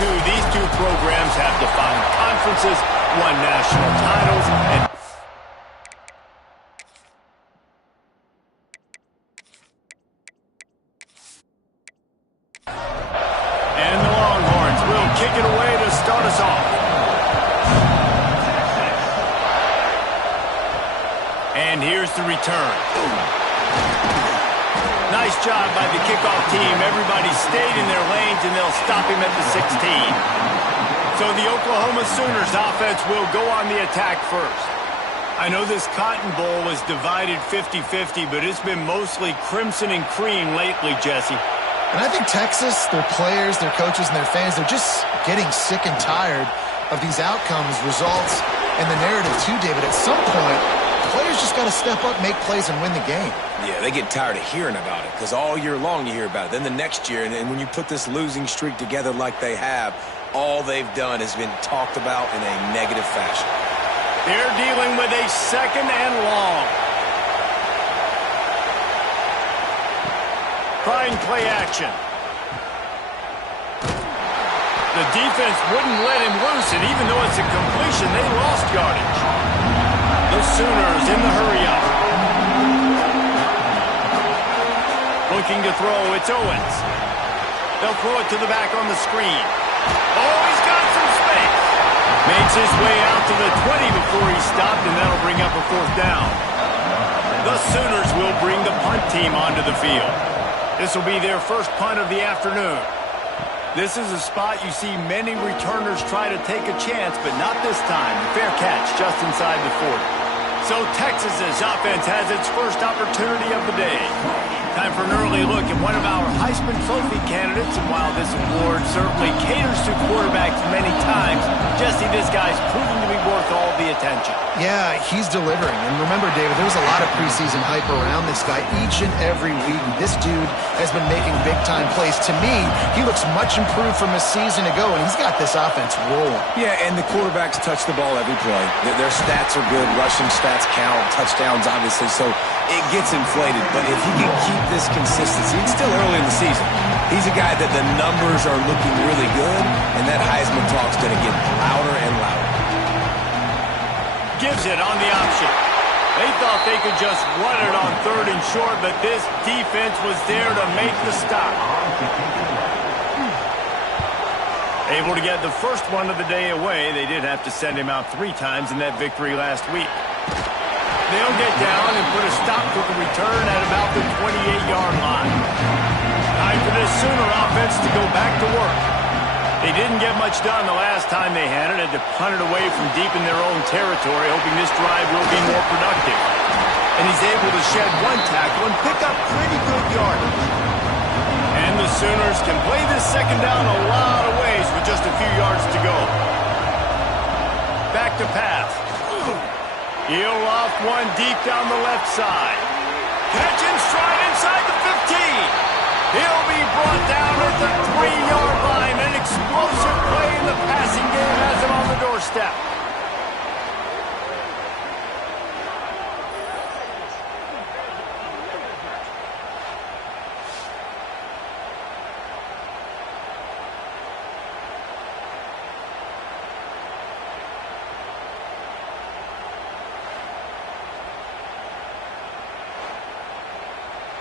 too. These two programs have defined conferences, won national titles, and the Longhorns will kick it away to start us off. And here's the return. Nice job by the kickoff team. Everybody stayed in their lanes, and they'll stop him at the 16. So the Oklahoma Sooners offense will go on the attack first. I know this Cotton Bowl was divided 50-50, but it's been mostly crimson and cream lately, Jesse. And I think Texas, their players, their coaches, and their fans, they're just getting sick and tired of these outcomes, results, and the narrative too, David. At some point, players just got to step up, make plays, and win the game. Yeah, they get tired of hearing about it because all year long you hear about it. Then the next year, and when you put this losing streak together like they have, all they've done has been talked about in a negative fashion. They're dealing with a second and long. Trying play action. The defense wouldn't let him loose, and even though it's a completion, they lost yardage. The Sooners in the hurry-up. Looking to throw, it's Owens. They'll throw it to the back on the screen. Oh, he's got some space. Makes his way out to the 20 before he stopped, and that'll bring up a fourth down. The Sooners will bring the punt team onto the field. This will be their first punt of the afternoon. This is a spot you see many returners try to take a chance, but not this time. Fair catch just inside the 40. So Texas's offense has its first opportunity of the day. Time for an early look at one of our Heisman Trophy candidates, and while this award certainly caters to quarterbacks many times, Jesse, this guy's proven to be worth all the attention. Yeah, he's delivering. And remember, David, there was a lot of preseason hype around this guy each and every week. This dude has been making big-time plays. To me, he looks much improved from a season ago, and he's got this offense rolling. Yeah, and the quarterbacks touch the ball every play. Their stats are good. Rushing stats count. Touchdowns, obviously. So it gets inflated. But if he can keep this consistency, it's still early in the season. He's a guy that the numbers are looking really good, and that Heisman talk's going to get louder and louder. Gives it on the option. They thought they could just run it on third and short, but this defense was there to make the stop. Able to get the first one of the day away. They did have to send him out 3 times in that victory last week. They'll get down and put a stop to the return at about the 28-yard line. Time for this Sooner offense to go back to work. They didn't get much done the last time they had it. Had to punt it away from deep in their own territory, hoping this drive will be more productive. And he's able to shed 1 tackle and pick up pretty good yardage. And the Sooners can play this second down a lot of ways with just a few yards to go. Back to pass. He'll loft one deep down the left side. Catch in stride inside the 15. He'll be brought down at the 3-yard line. An explosive play in the passing game has him on the doorstep.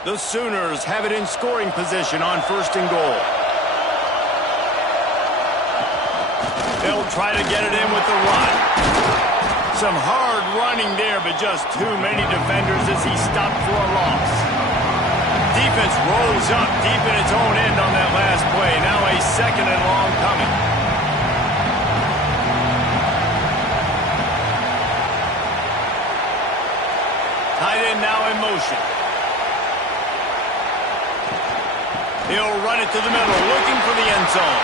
The Sooners have it in scoring position on 1st and goal. They'll try to get it in with the run. Some hard running there, but just too many defenders as he stopped for a loss. Defense rose up deep in its own end on that last play. Now a second and long coming. Tight end now in motion. He'll run it to the middle, looking for the end zone.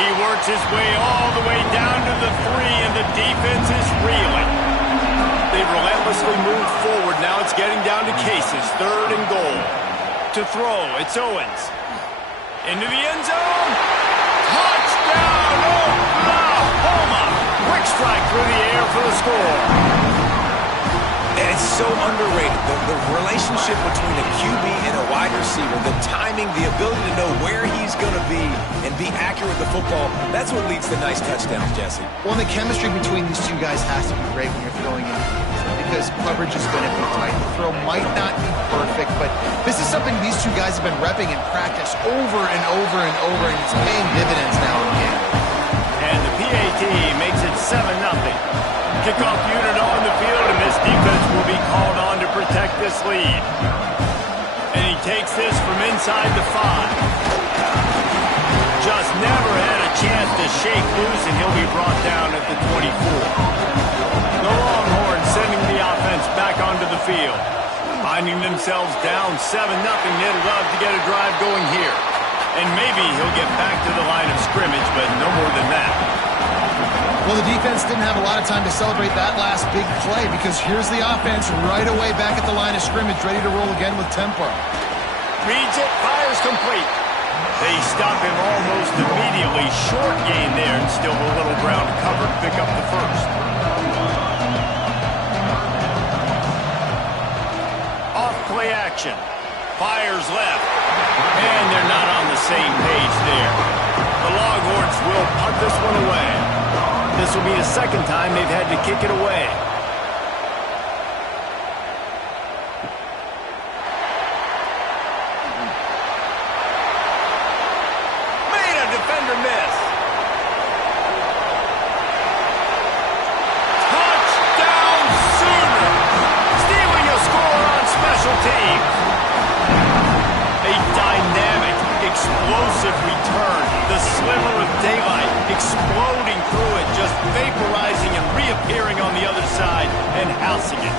He works his way all the way down to the 3, and the defense is reeling. They've relentlessly moved forward. Now it's getting down to cases. 3rd and goal. To throw, it's Owens. Into the end zone. Touchdown, Oklahoma! Quick strike through the air for the score. And It's so underrated. The relationship between a QB and a wide receiver, the timing, the ability to know where he's going to be and be accurate with the football, that's what leads to nice touchdowns, Jesse. Well, the chemistry between these two guys has to be great when you're throwing in the field because coverage is going to be tight. The throw might not be perfect, but this is something these two guys have been repping in practice over and over and over, and it's paying dividends now in the game. And the PAT makes it 7-0. Kickoff unit on the field, and this defense will be called on to protect this lead. And he takes this from inside the 5. Just never had a chance to shake loose, and he'll be brought down at the 24. The Longhorns sending the offense back onto the field. Finding themselves down 7-0, they'd love to get a drive going here. And maybe he'll get back to the line of scrimmage, but no more than that. Well, the defense didn't have a lot of time to celebrate that last big play because here's the offense right away back at the line of scrimmage, ready to roll again with tempo. Reads it, fires complete. They stop him almost immediately. Short gain there, and still a little ground cover to pick up the first. Off play action. Fires left. And they're not on the same page there. The Longhorns will punt this one away. This will be the second time they've had to kick it away. Made a defender miss. Touchdown Sooner. Stealing a score on special teams. A dynamic, explosive return. The sliver of daylight exploding through it, just vaporizing and reappearing on the other side and housing it.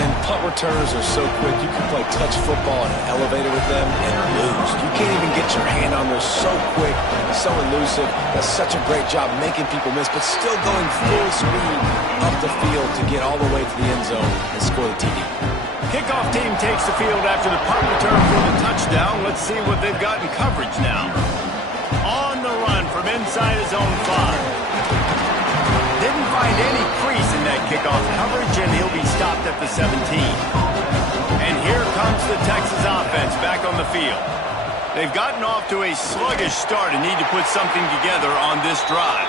And punt returners are so quick. You can play touch football in an elevator with them and lose. You can't even get your hand on those. So quick, so elusive. Does such a great job making people miss, but still going full speed up the field to get all the way to the end zone and score the TD. Kickoff team takes the field after the punt return for the touchdown. Let's see what they've got in coverage now. On the run from inside his own 5. Didn't find any crease in that kickoff coverage, and he'll be stopped at the 17. And here comes the Texas offense back on the field. They've gotten off to a sluggish start and need to put something together on this drive.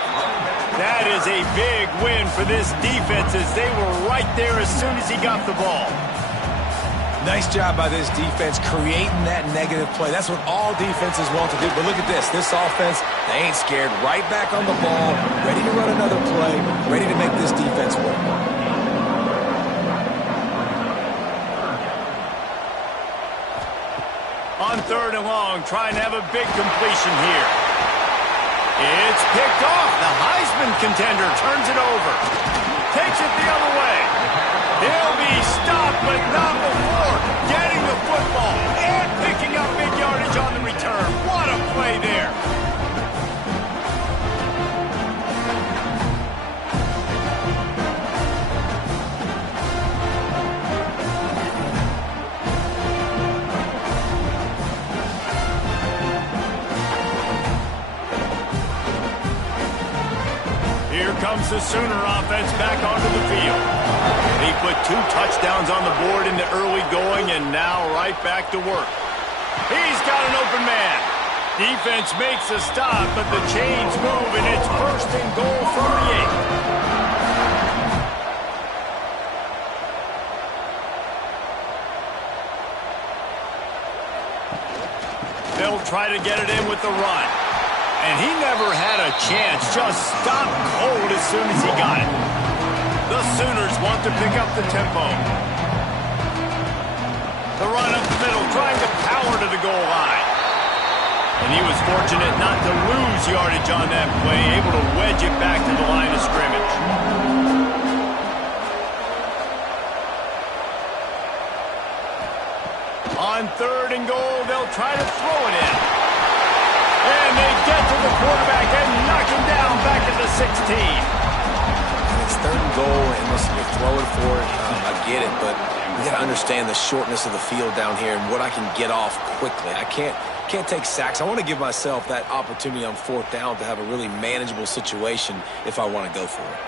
That is a big win for this defense as they were right there as soon as he got the ball. Nice job by this defense creating that negative play. That's what all defenses want to do. But look at this. This offense, they ain't scared. Right back on the ball, ready to run another play, ready to make this defense work. On 3rd and long, trying to have a big completion here. It's picked off. The Heisman contender turns it over. Takes it the other way. He'll be stopped, but not before getting the football and picking up big yardage on the return. What a play there. Here comes the Sooner offense back onto the field. He put 2 touchdowns on the board in the early going and now right back to work. He's got an open man. Defense makes a stop, but the chains move, and it's 1st and goal from the 8. They'll try to get it in with the run. And he never had a chance, just stopped cold as soon as he got it. The Sooners want to pick up the tempo. The run up the middle, trying to power to the goal line. And he was fortunate not to lose yardage on that play, able to wedge it back to the line of scrimmage. On 3rd and goal, they'll try to throw it in. And they get to the quarterback and knock him down back at the 16. It's 3rd and goal, and listen, you're throwing for it. I get it, but you got to understand the shortness of the field down here and what I can get off quickly. I can't take sacks. I want to give myself that opportunity on 4th down to have a really manageable situation if I want to go for it.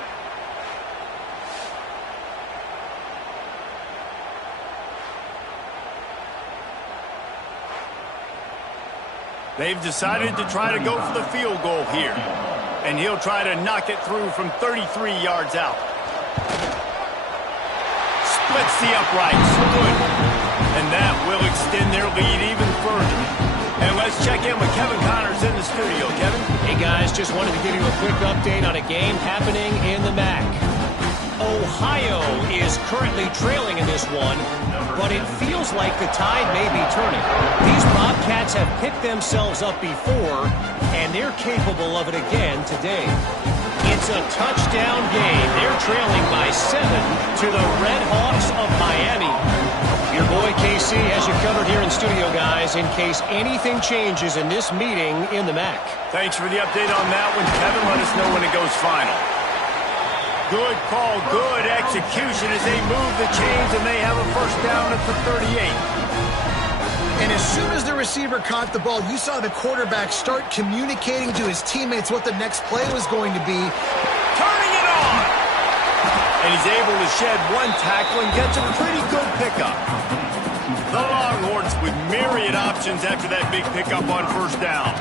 They've decided to try to go for the field goal here. And he'll try to knock it through from 33 yards out. Splits the uprights. Good. And that will extend their lead even further. And let's check in with Kevin Connors in the studio. Kevin? Hey, guys. Just wanted to give you a quick update on a game happening in the MAC. Ohio is currently trailing in this one, but it feels like the tide may be turning. These Bobcats have picked themselves up before, and they're capable of it again today. It's a touchdown game. They're trailing by 7 to the Red Hawks of Miami. Your boy KC has you covered here in studio, guys, in case anything changes in this meeting in the MAC. Thanks for the update on that one, Kevin. Let us know when it goes final. Good call, good execution as they move the chains, and they have a first down at the 38. And as soon as the receiver caught the ball, you saw the quarterback start communicating to his teammates what the next play was going to be. Turning it on! And he's able to shed one tackle and gets a pretty good pickup. The Longhorns with myriad options after that big pickup on first down.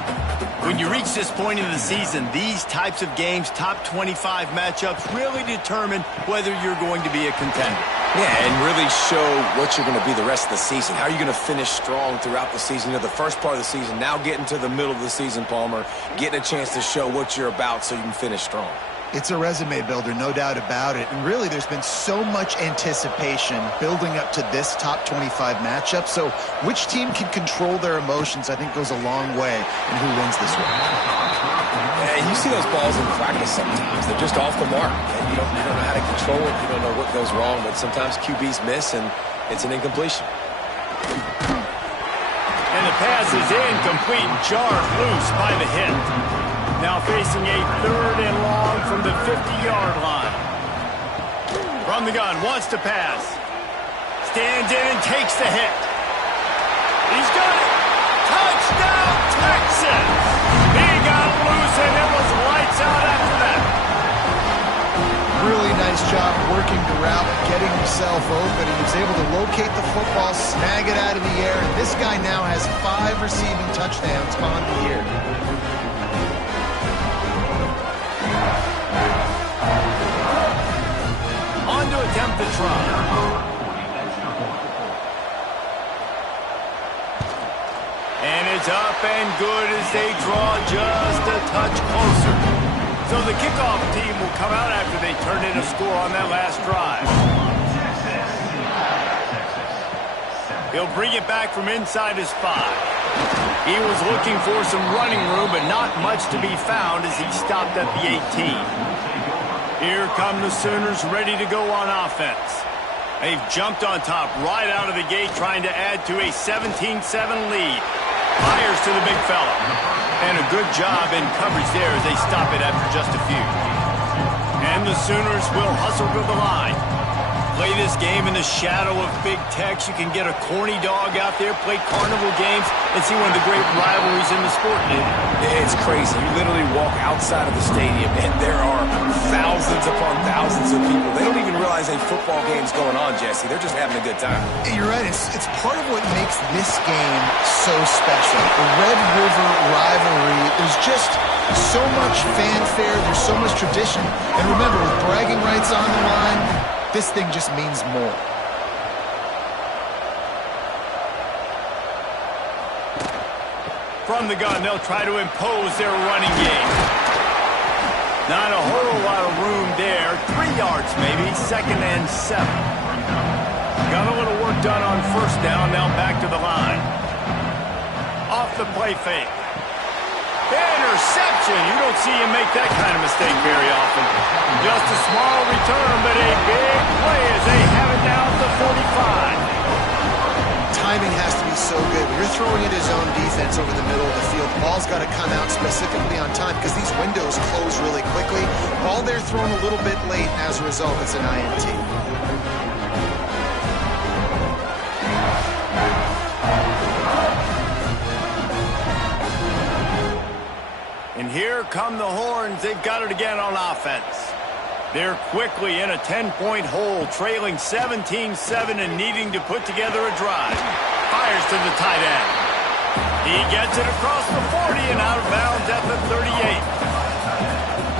When you reach this point in the season, these types of games, top 25 matchups, really determine whether you're going to be a contender. Yeah, and really show what you're going to be the rest of the season. How are you going to finish strong throughout the season? You know, the first part of the season, now getting to the middle of the season, Palmer, getting a chance to show what you're about so you can finish strong. It's a resume builder, no doubt about it. And really, there's been so much anticipation building up to this top 25 matchup. So which team can control their emotions, I think, goes a long way in who wins this one. Yeah, you see those balls in practice sometimes. They're just off the mark. And you don't know how to control it. You don't know what goes wrong. But sometimes QBs miss, and it's an incompletion. And the pass is incomplete, jarred loose by the hit. Now facing a 3rd and long from the 50-yard line. From the gun, wants to pass. Stands in and takes the hit. He's got it. Touchdown, Texans! He got loose, and it was lights out after that. Really nice job working the route, getting himself open. He was able to locate the football, snag it out of the air, and this guy now has 5 receiving touchdowns on the year. On to attempt the try. And it's up and good as they draw just a touch closer. So the kickoff team will come out after they turn in a score on that last drive. He'll bring it back from inside his 5. He was looking for some running room, but not much to be found as he stopped at the 18. Here come the Sooners ready to go on offense. They've jumped on top right out of the gate, trying to add to a 17-7 lead. Fires to the big fella. And a good job in coverage there as they stop it after just a few. And the Sooners will hustle to the line. Play this game in the shadow of Big Tex. You can get a corny dog out there, play carnival games, and see one of the great rivalries in the sport, dude. It's crazy. You literally walk outside of the stadium, and there are thousands upon thousands of people. They don't even realize a football game's going on, Jesse. They're just having a good time. You're right. It's part of what makes this game so special. The Red River rivalry, there's just so much fanfare. There's so much tradition. And remember, with bragging rights on the line, this thing just means more. From the gun, they'll try to impose their running game. Not a whole lot of room there. 3 yards maybe, 2nd and 7. Got a little work done on first down, now back to the line. Off the play fake. Interception. You don't see him make that kind of mistake very often. Just a small return, but a big play as they have it down at the 45. Timing has to be so good. When you're throwing at his own defense over the middle of the field, the ball's got to come out specifically on time because these windows close really quickly. Ball there thrown a little bit late, and as a result, it's an INT. And here come the Horns. They've got it again on offense. They're quickly in a 10-point hole, trailing 17-7 and needing to put together a drive. Fires to the tight end. He gets it across the 40 and out of bounds at the 38.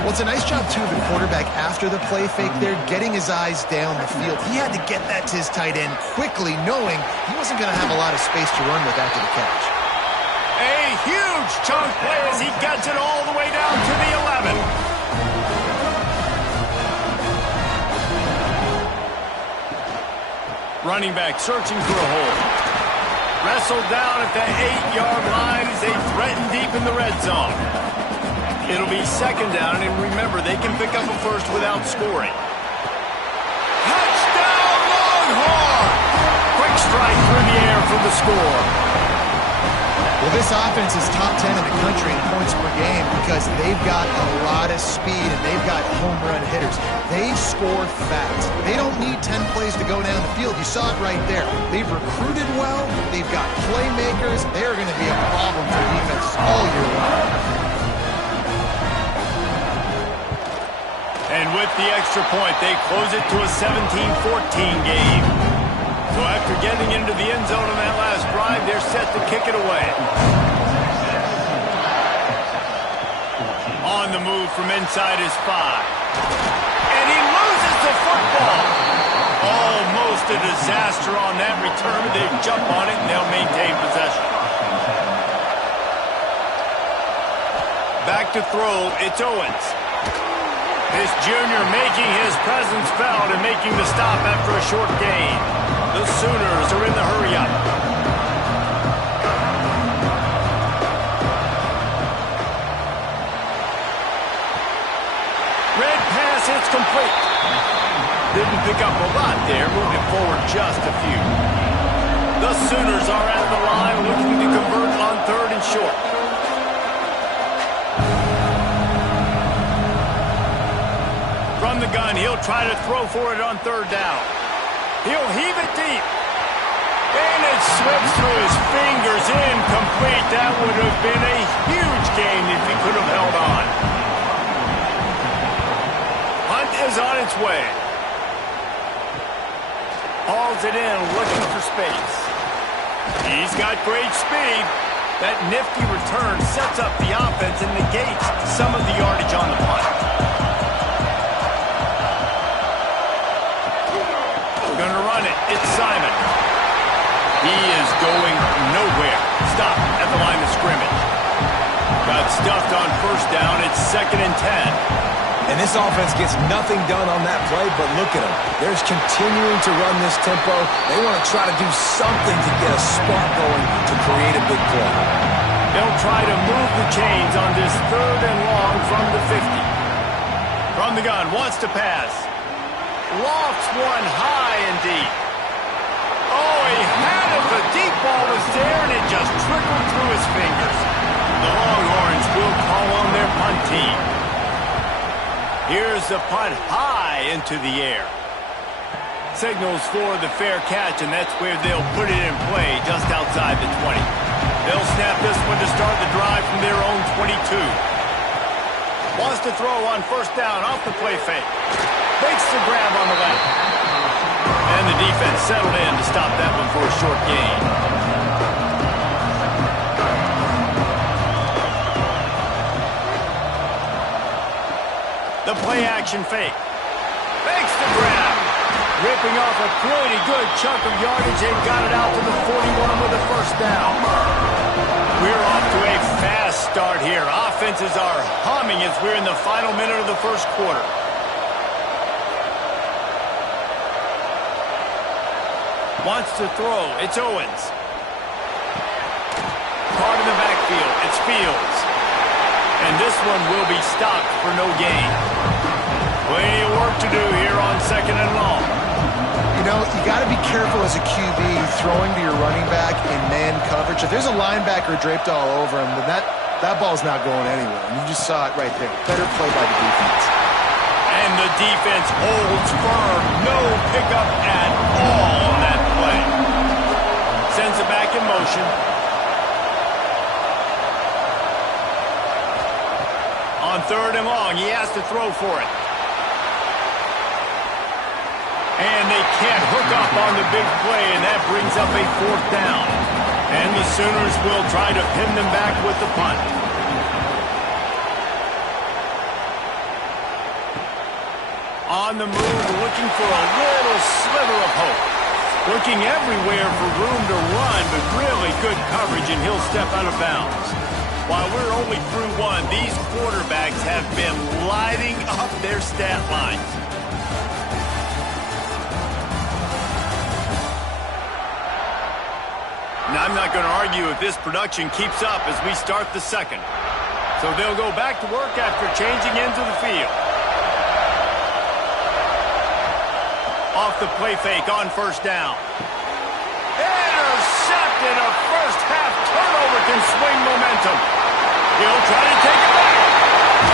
Well, it's a nice job, too, of the quarterback after the play fake there, getting his eyes down the field. He had to get that to his tight end quickly, knowing he wasn't going to have a lot of space to run with after the catch. A huge chunk play as he gets it all the way down to the 11. Running back searching for a hole. Wrestled down at the 8-yard line as they threaten deep in the red zone. It'll be second down, and remember, they can pick up a first without scoring. Touchdown, Longhorn! Quick strike through the air for the score. Well, this offense is top 10 in the country in points per game because they've got a lot of speed and they've got home run hitters. They score fast. They don't need 10 plays to go down the field. You saw it right there. They've recruited well. They've got playmakers. They're going to be a problem for defenses all year long. And with the extra point, they close it to a 17-14 game. So after getting into the end zone on that last drive, they're set to kick it away. On the move from inside his 5. And he loses the football. Almost a disaster on that return. They jump on it and they'll maintain possession. Back to throw, it's Owens. This junior making his presence felt and making the stop after a short gain. The Sooners are in the hurry-up. Red pass, it's complete. Didn't pick up a lot there, moving forward just a few. The Sooners are at the line looking to convert on 3rd and short. From the gun, he'll try to throw for it on 3rd down. He'll heave it deep. And it slips through his fingers, incomplete. That would have been a huge gain if he could have held on. Hunt is on its way. Hauls it in, looking for space. He's got great speed. That nifty return sets up the offense and negates some of the yardage on the punt. Gonna run it. It's Simon. He is going nowhere. Stop at the line of scrimmage. Got stuffed on 1st down. It's 2nd and 10. And this offense gets nothing done on that play, but look at them. They're continuing to run this tempo. They want to try to do something to get a spark going to create a big play. They'll try to move the chains on this 3rd and long from the 50. From the gun, wants to pass. Lofts one high and deep. Oh, he had it. The deep ball was there, and it just trickled through his fingers. The Longhorns will call on their punt team. Here's the punt high into the air. Signals for the fair catch, and that's where they'll put it in play just outside the 20. They'll snap this one to start the drive from their own 22. Wants to throw on 1st down off the play fake. Makes the grab on the left. And the defense settled in to stop that one for a short gain. The play action fake. Makes the grab. Ripping off a pretty good chunk of yardage. They've got it out to the 41 with a 1st down. We're off to a fast start here. Offenses are humming as we're in the final minute of the 1st quarter. Wants to throw. It's Owens. Caught in the backfield. It's Fields. And this one will be stopped for no gain. Plenty of work to do here on 2nd and long. You know, you got to be careful as a QB throwing to your running back in man coverage. If there's a linebacker draped all over him, then that ball's not going anywhere. And you just saw it right there. Better play by the defense. And the defense holds firm. No pickup at all on that play. Sends it back in motion. On 3rd and long, he has to throw for it. And they can't hook up on the big play, and that brings up a 4th down. And the Sooners will try to pin them back with the punt. On the move, looking for a little sliver of hope. Looking everywhere for room to run, but really good coverage, and he'll step out of bounds. While we're only through one, these quarterbacks have been lighting up their stat lines. And I'm not going to argue if this production keeps up as we start the second. So they'll go back to work after changing into the field. Off the play fake on first down. Intercepted. A first half turnover can swing momentum. He'll try to take it back.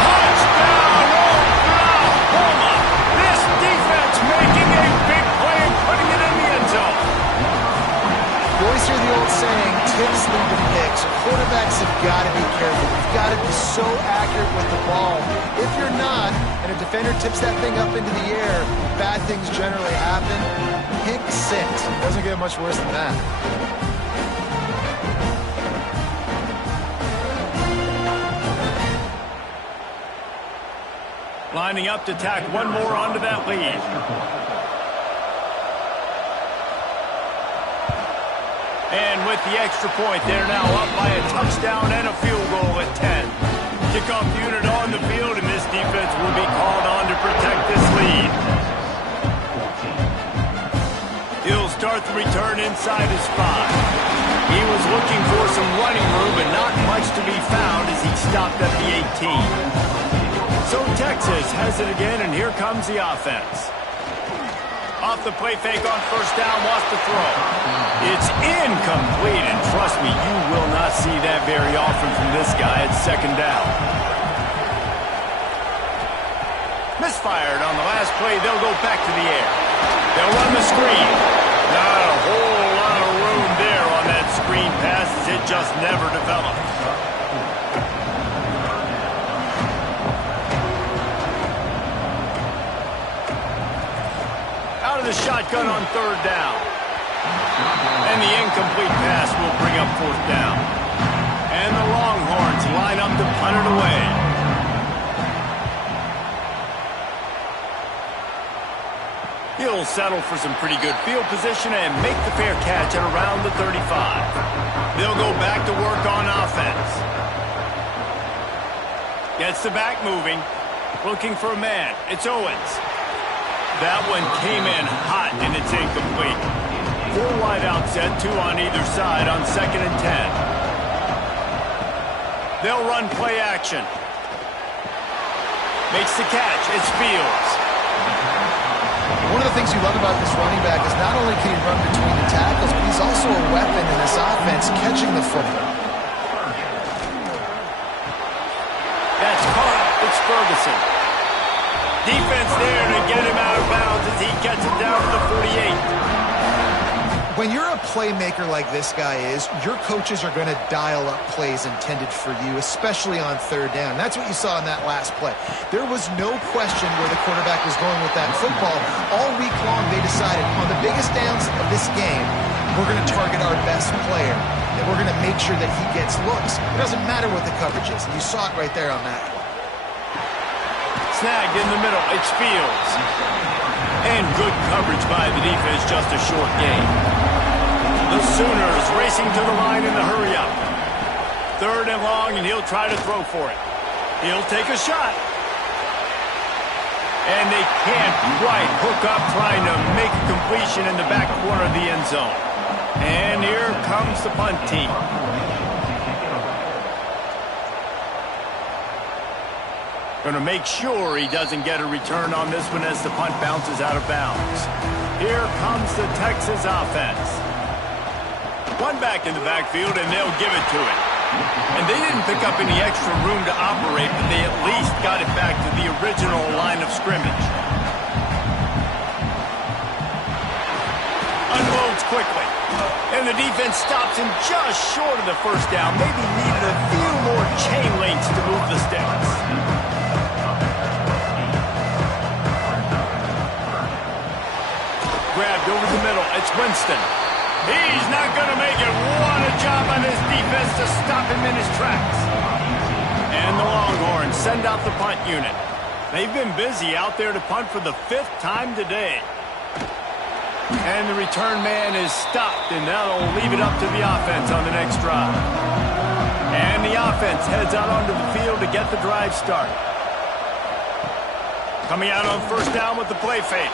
Touchdown, Oklahoma. This defense making a big play and putting it in the end zone. You always hear the old saying, tips lead to picks. Quarterbacks have got to be careful. You've got to be so accurate with the ball. If you're not, and a defender tips that thing up into the air, bad things generally happen. Pick six. Doesn't get much worse than that. Lining up to tack one more onto that lead. And with the extra point, they're now up by a touchdown and a field goal at 10. Kickoff unit on the field, and this defense will be called on to protect this lead. He'll start the return inside his 5. He was looking for some running room, but not much to be found as he stopped at the 18. So Texas has it again, and here comes the offense. Off the play fake on first down, wants to throw. It's incomplete, and trust me, you will not see that very often from this guy at second down. Misfired on the last play. They'll go back to the air. They'll run the screen. Not a whole lot of room there on that screen pass as it just never developed. The shotgun on third down. And the incomplete pass will bring up fourth down. And the Longhorns line up to punt it away. He'll settle for some pretty good field position and make the fair catch at around the 35. They'll go back to work on offense. Gets the back moving. Looking for a man. It's Owens. That one came in hot, and it's incomplete. 4 wide out set, 2 on either side on second and 10. They'll run play action. Makes the catch. It's Fields. One of the things you love about this running back is not only can he run between the tackles, but he's also a weapon in this offense, catching the football. That's caught. It's Ferguson. Defense there to get him out of bounds as he gets it down to the 48. When you're a playmaker like this guy is, your coaches are going to dial up plays intended for you, especially on third down. That's what you saw in that last play. There was no question where the quarterback was going with that football. All week long, they decided on the biggest downs of this game, we're going to target our best player, and we're going to make sure that he gets looks. It doesn't matter what the coverage is. You saw it right there on that one. Snagged in the middle. It's Fields. And good coverage by the defense, just a short gain. The Sooners racing to the line in the hurry-up. Third and long, and he'll try to throw for it. He'll take a shot. And they can't quite hook up trying to make a completion in the back corner of the end zone. And here comes the punt team. Going to make sure he doesn't get a return on this one as the punt bounces out of bounds. Here comes the Texas offense. One back in the backfield, and they'll give it to it. And they didn't pick up any extra room to operate, but they at least got it back to the original line of scrimmage. Unloads quickly. And the defense stops him just short of the first down. Maybe needed a few more chain links to move the sticks. Grabbed over the middle. It's Winston. He's not going to make it. What a job to stop him in his tracks. And the Longhorns send out the punt unit. They've been busy out there to punt for the 5th time today. And the return man is stopped, and that'll leave it up to the offense on the next drive. And the offense heads out onto the field to get the drive started. Coming out on first down with the play fake.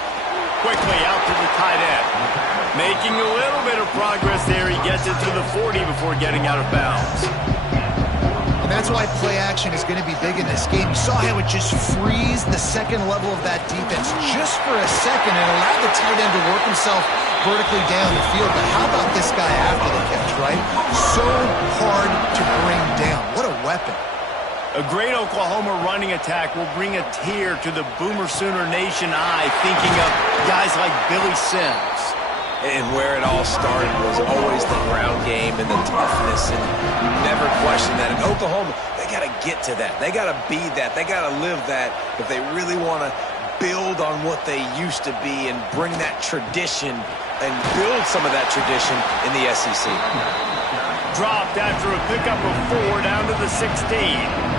Quickly out to the tight end. Making a little bit of progress there. He gets it to the 40 before getting out of bounds. And that's why play action is going to be big in this game. You saw how it just frees the second level of that defense just for a second and allowed the tight end to work himself vertically down the field. But how about this guy after the catch, right? So hard to bring down. What a weapon. A great Oklahoma running attack will bring a tear to the Boomer Sooner Nation eye, thinking of guys like Billy Sims. And where it all started was always the ground game and the toughness, and you never question that. In Oklahoma, they got to get to that. They got to be that. They got to live that if they really want to build on what they used to be and bring that tradition and build some of that tradition in the SEC. Dropped after a pickup of 4 down to the 16.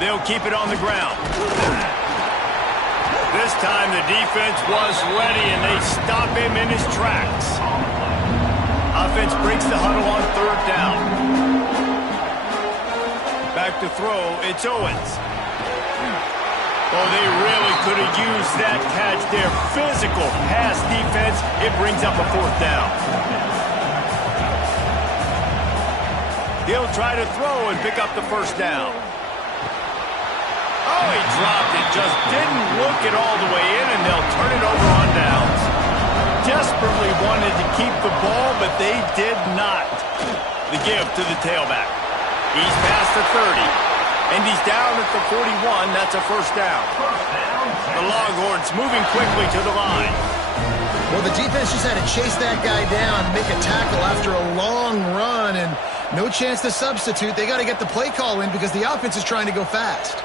They'll keep it on the ground. This time the defense was ready, and they stop him in his tracks. Offense breaks the huddle on 3rd down. Back to throw, it's Owens. Oh, they really could have used that catch there. Physical pass defense. It brings up a 4th down. He'll try to throw and pick up the 1st down. Oh, he dropped it. Just didn't look it all the way in, and they'll turn it over on downs. Desperately wanted to keep the ball, but they did not. The give to the tailback. He's past the 30, and he's down at the 41. That's a 1st down. The Longhorns moving quickly to the line. Well, the defense just had to chase that guy down, make a tackle after a long run, and no chance to substitute. They got to get the play call in because the offense is trying to go fast.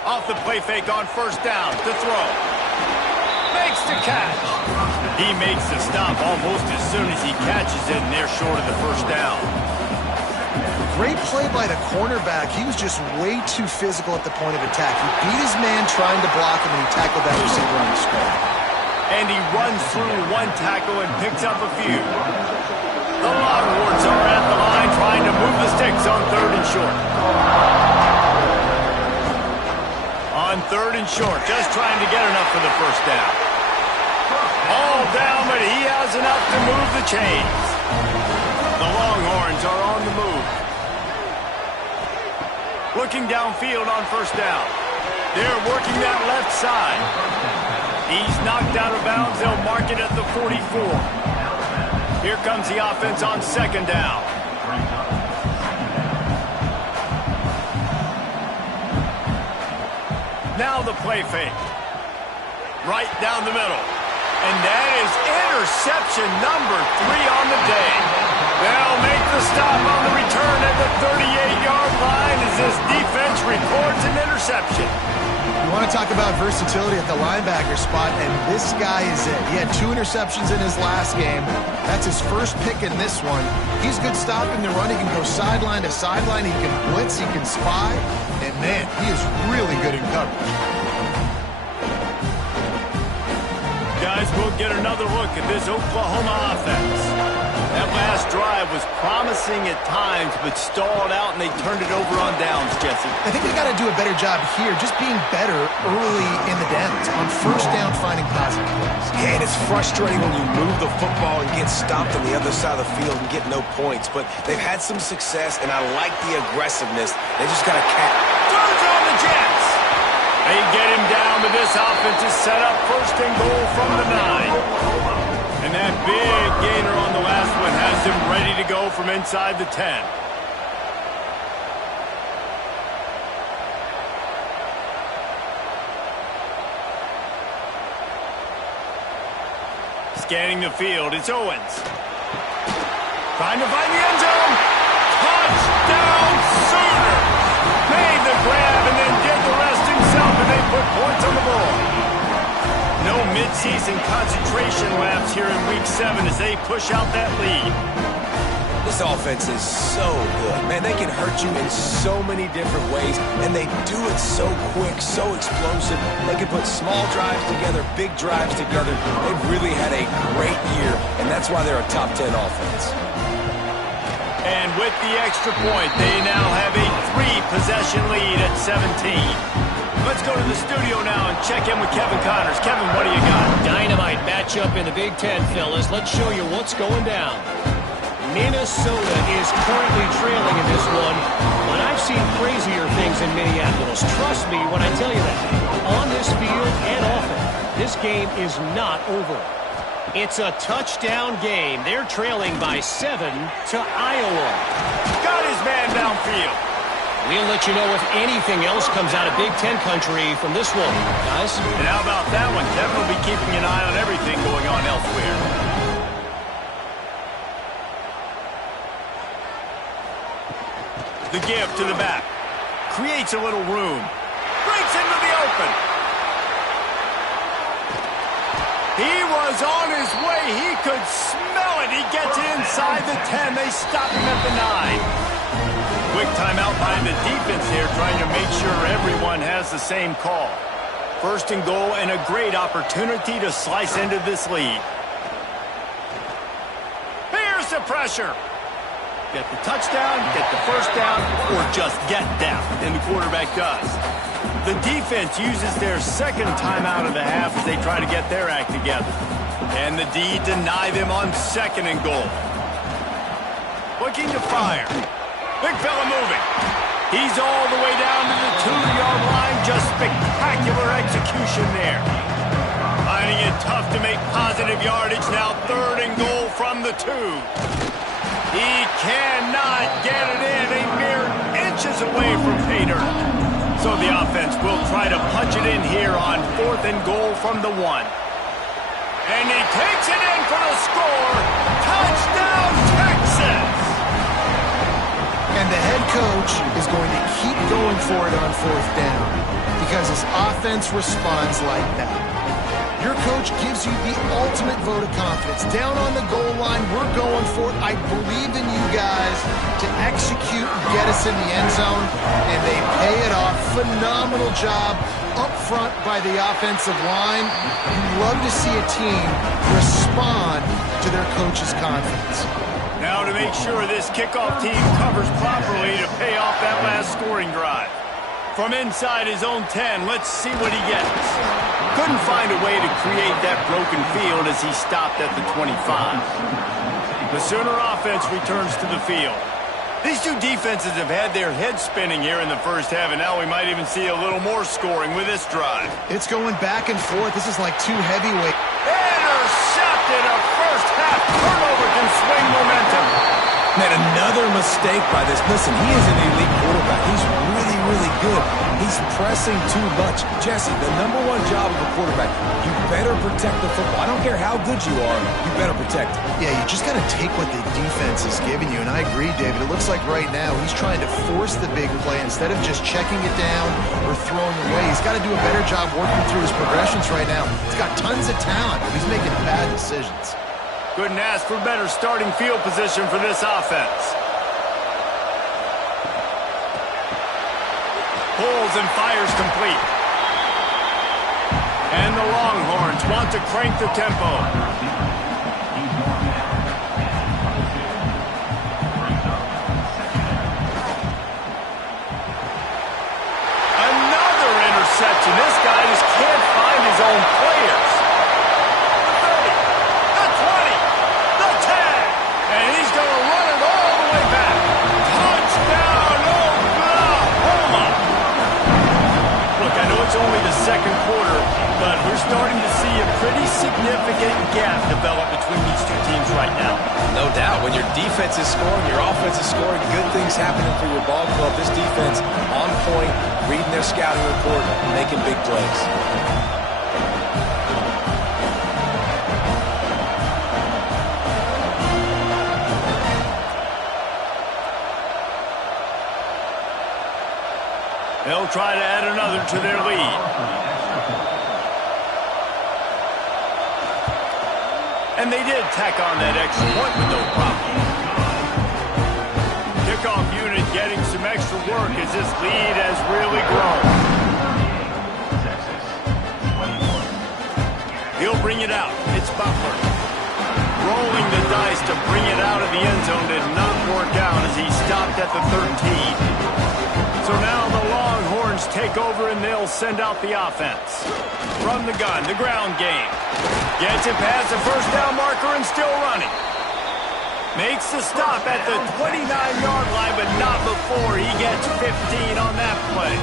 Off the play fake on 1st down to throw. Makes the catch. He makes the stop almost as soon as he catches it, and they're short of the 1st down. Great play by the cornerback. He was just way too physical at the point of attack. He beat his man trying to block him, and he tackled that receiver on the square. And he runs through 1 tackle and picks up a few. The Longhorns are at the line trying to move the sticks on 3rd and short. On 3rd and short, just trying to get enough for the 1st down. All down, but he has enough to move the chains. The Longhorns are on the move. Looking downfield on 1st down. They're working that left side. He's knocked out of bounds. They'll mark it at the 44. Here comes the offense on 2nd down. Now the play fake. Right down the middle. And that is interception number 3 on the day. They'll make the stop on the return at the 38-yard line as this defense records an interception. You want to talk about versatility at the linebacker spot, and this guy is it. He had 2 interceptions in his last game. That's his first pick in this one. He's good stopping the run. He can go sideline to sideline. He can blitz. He can spy. And, man, he is really good in coverage. Guys, we'll get another look at this Oklahoma offense. That last drive was promising at times, but stalled out, and they turned it over on downs, Jesse. I think they got to do a better job here, just being better early in the downs. On 1st down, finding positive plays. Yeah, and it's frustrating when you move the football and get stopped on the other side of the field and get no points. But they've had some success, and I like the aggressiveness. They just got to catch. Throws on the Jets. They get him down, but this offense is set up 1st and goal from the 9. And that big gainer on the last one has him ready to go from inside the 10. Scanning the field, it's Owens. Trying to find the end zone. Touchdown Sooner! Made the grab and then did the rest himself, and they put points on the mid-season concentration laps here in Week 7 as they push out that lead. This offense is so good. Man, they can hurt you in so many different ways, and they do it so quick, so explosive. They can put small drives together, big drives together. They've really had a great year, and that's why they're a top 10 offense. And with the extra point, they now have a 3-possession lead at 17. Let's go to the studio now and check in with Kevin Connors. Kevin, what do you got? Dynamite matchup in the Big Ten, fellas. Let's show you what's going down. Minnesota is currently trailing in this one, but I've seen crazier things in Minneapolis. Trust me when I tell you that. On this field and off it, this game is not over. It's a touchdown game. They're trailing by 7 to Iowa. Got his man downfield. We'll let you know if anything else comes out of Big Ten country from this one, guys. And how about that one? Kevin will be keeping an eye on everything going on elsewhere. The give to the back. Creates a little room. Breaks into the open. He was on his way. He could smell it. He gets inside the 10. They stop him at the 9. Quick timeout by the defense here, trying to make sure everyone has the same call. First and goal, and a great opportunity to slice into this lead. Here's the pressure. Get the touchdown, get the first down, or just get down, and the quarterback does. The defense uses their second timeout of the half as they try to get their act together. And the D deny them on second and goal. Looking to fire. Big fella moving. He's all the way down to the 2-yard line. Just spectacular execution there. Finding it tough to make positive yardage. Now 3rd and goal from the 2. He cannot get it in. A mere inches away from pay dirt. So the offense will try to punch it in here on 4th and goal from the 1. And he takes it in for the score. Touchdown, Texas! And the head coach is going to keep going for it on 4th down because his offense responds like that. Your coach gives you the ultimate vote of confidence. Down on the goal line, we're going for it. I believe in you guys to execute and get us in the end zone, and they pay it off. Phenomenal job up front by the offensive line. You love to see a team respond to their coach's confidence. Now to make sure this kickoff team covers properly to pay off that last scoring drive. From inside his own 10, let's see what he gets. Couldn't find a way to create that broken field as he stopped at the 25. The Sooner offense returns to the field. These two defenses have had their heads spinning here in the first half, and now we might even see a little more scoring with this drive. It's going back and forth. This is like two heavyweights. Intercepted. A first half turnover can swing momentum. Man, another mistake by this. Listen, he is an elite quarterback. He's really, really good. He's pressing too much. Jesse, the #1 job of a quarterback, you better protect the football. I don't care how good you are, you better protect it. Yeah, you just got to take what the defense is giving you, and I agree, David. It looks like right now he's trying to force the big play instead of just checking it down or throwing away. He's got to do a better job working through his progressions right now. He's got tons of talent, but he's making bad decisions. Couldn't ask for better starting field position for this offense. Pulls and fires complete. And the Longhorns want to crank the tempo. Another interception. This guy just can't find his own players. And he's going to run it all the way back. Touchdown, Oklahoma! Look, I know it's only the second quarter, but we're starting to see a pretty significant gap develop between these two teams right now. No doubt. When your defense is scoring, your offense is scoring, good things happening for your ball club. This defense on point, reading their scouting report, making big plays. They'll try to add another to their lead. And they did tack on that extra point with no problem. Kickoff unit getting some extra work as this lead has really grown. He'll bring it out. It's Butler. Rolling the dice to bring it out of the end zone did not work out as he stopped at the 13. So now the Longhorns take over and they'll send out the offense. From the gun, the ground game. Gets it past the first down marker and still running. Makes the stop at the 29-yard line, but not before he gets 15 on that play.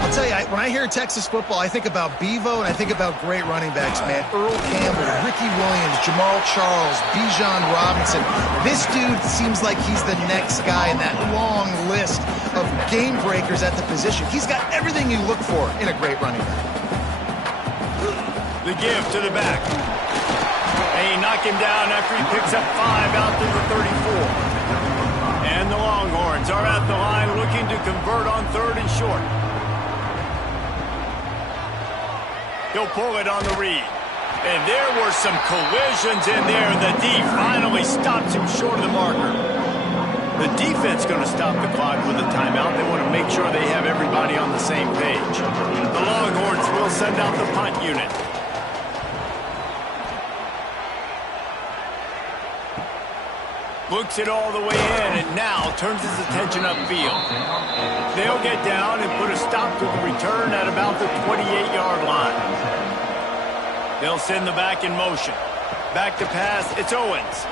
I'll tell you, when I hear Texas football, I think about Bevo and I think about great running backs, man. Earl Campbell, Ricky Williams, Jamal Charles, Bijan Robinson. This dude seems like he's the next guy in that long list of game breakers at the position. He's got everything you look for in a great running back. The give to the back. They knock him down after he picks up 5 out to the 34. And the Longhorns are at the line looking to convert on 3rd and short. He'll pull it on the read. And there were some collisions in there. The D finally stops him short of the marker. The defense going to stop the clock with a timeout. They want to make sure they have everybody on the same page. The Longhorns will send out the punt unit. Looks it all the way in and now turns his attention upfield. They'll get down and put a stop to the return at about the 28-yard line. They'll send the back in motion. Back to pass, it's Owens.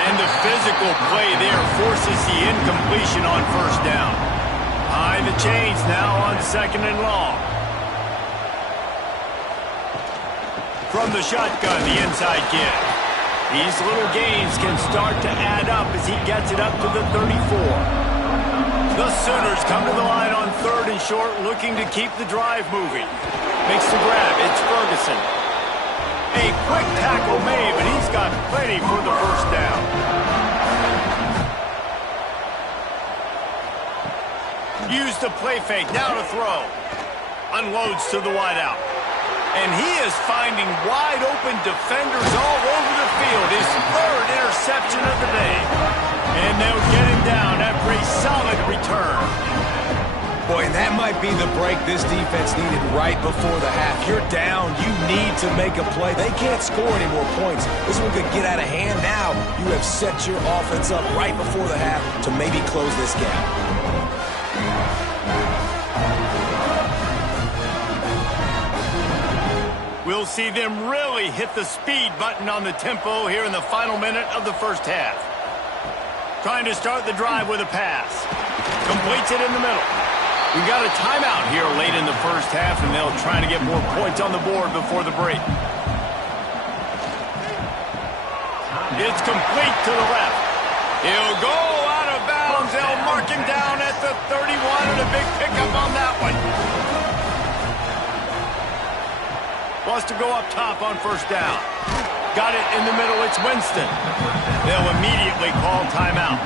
And the physical play there forces the incompletion on 1st down. High the chains now on 2nd and long. From the shotgun, the inside kick. These little gains can start to add up as he gets it up to the 34. The Sooners come to the line on 3rd and short, looking to keep the drive moving. Makes the grab. It's Ferguson. A quick tackle made, but he's got plenty for the 1st down. Use the play fake. Now to throw. Unloads to the wideout. And he is finding wide-open defenders all over the field. His 3rd interception of the day. And they'll get him down after a solid return. Boy, and that might be the break this defense needed right before the half. You're down. You need to make a play. They can't score any more points. This one could get out of hand now. You have set your offense up right before the half to maybe close this gap. We'll see them really hit the speed button on the tempo here in the final minute of the 1st half. Trying to start the drive with a pass. Completes it in the middle. We got a timeout here late in the 1st half, and they'll try to get more points on the board before the break. It's complete to the left. He'll go out of bounds. They'll mark him down at the 31, and a big pickup on that one. Wants to go up top on 1st down. Got it in the middle. It's Winston. They'll immediately call timeout.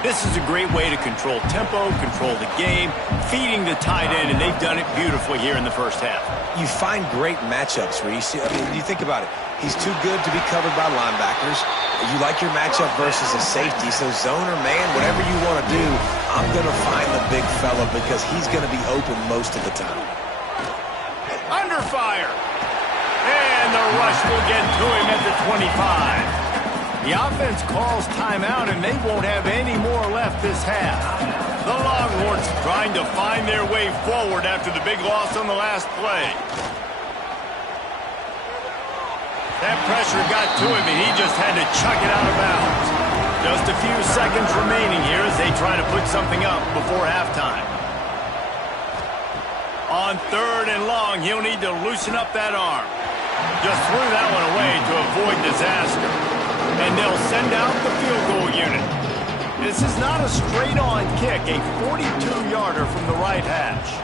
This is a great way to control tempo, control the game, feeding the tight end, and they've done it beautifully here in the 1st half. You find great matchups, Reese. I mean, you think about it. He's too good to be covered by linebackers. You like your matchup versus a safety, so zone or man, whatever you want to do, I'm going to find the big fella because he's going to be open most of the time. Under fire. And the rush will get to him at the 25. The offense calls timeout, and they won't have any more left this half. The Longhorns trying to find their way forward after the big loss on the last play. That pressure got to him, and he just had to chuck it out of bounds. Just a few seconds remaining here as they try to put something up before halftime. On 3rd and long, he'll need to loosen up that arm. Just threw that one away to avoid disaster. And they'll send out the field goal unit. This is not a straight-on kick, a 42-yarder from the right hash.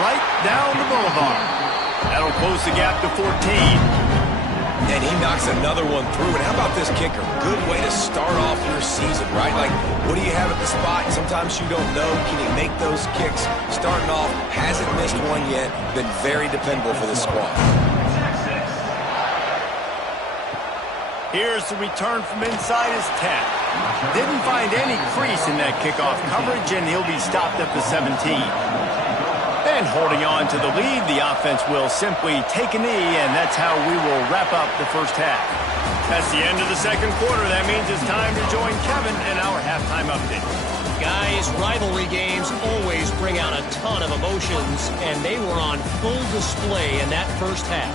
Right down the boulevard. That'll close the gap to 14. And he knocks another one through. And how about this kicker? Good way to start off your season, right? Like, what do you have at the spot? Sometimes you don't know. Can he make those kicks? Starting off, hasn't missed one yet. Been very dependable for this squad. Here's the return from inside his 10. Didn't find any crease in that kickoff coverage, and he'll be stopped at the 17. And holding on to the lead, the offense will simply take a knee, and that's how we will wrap up the first half. That's the end of the second quarter. That means it's time to join Kevin in our halftime update. Guys, rivalry games always bring out a ton of emotions, and they were on full display in that first half.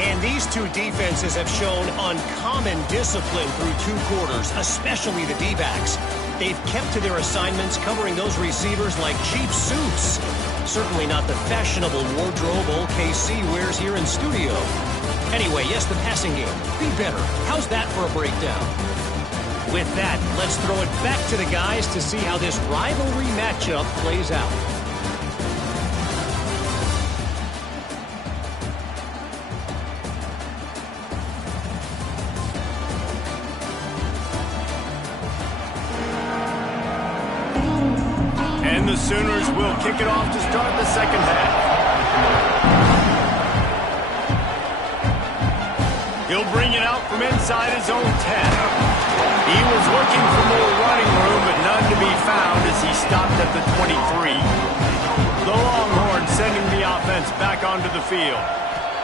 And these two defenses have shown uncommon discipline through two quarters, especially the D-backs. They've kept to their assignments, covering those receivers like cheap suits. Certainly not the fashionable wardrobe OKC wears here in studio. Anyway, yes, the passing game. Be better. How's that for a breakdown? With that, let's throw it back to the guys to see how this rivalry matchup plays out. And the Sooners will kick it off to start the second half. He'll bring it out from inside his own 10. He was looking for more running room, but none to be found as he stopped at the 23. The Longhorns sending the offense back onto the field.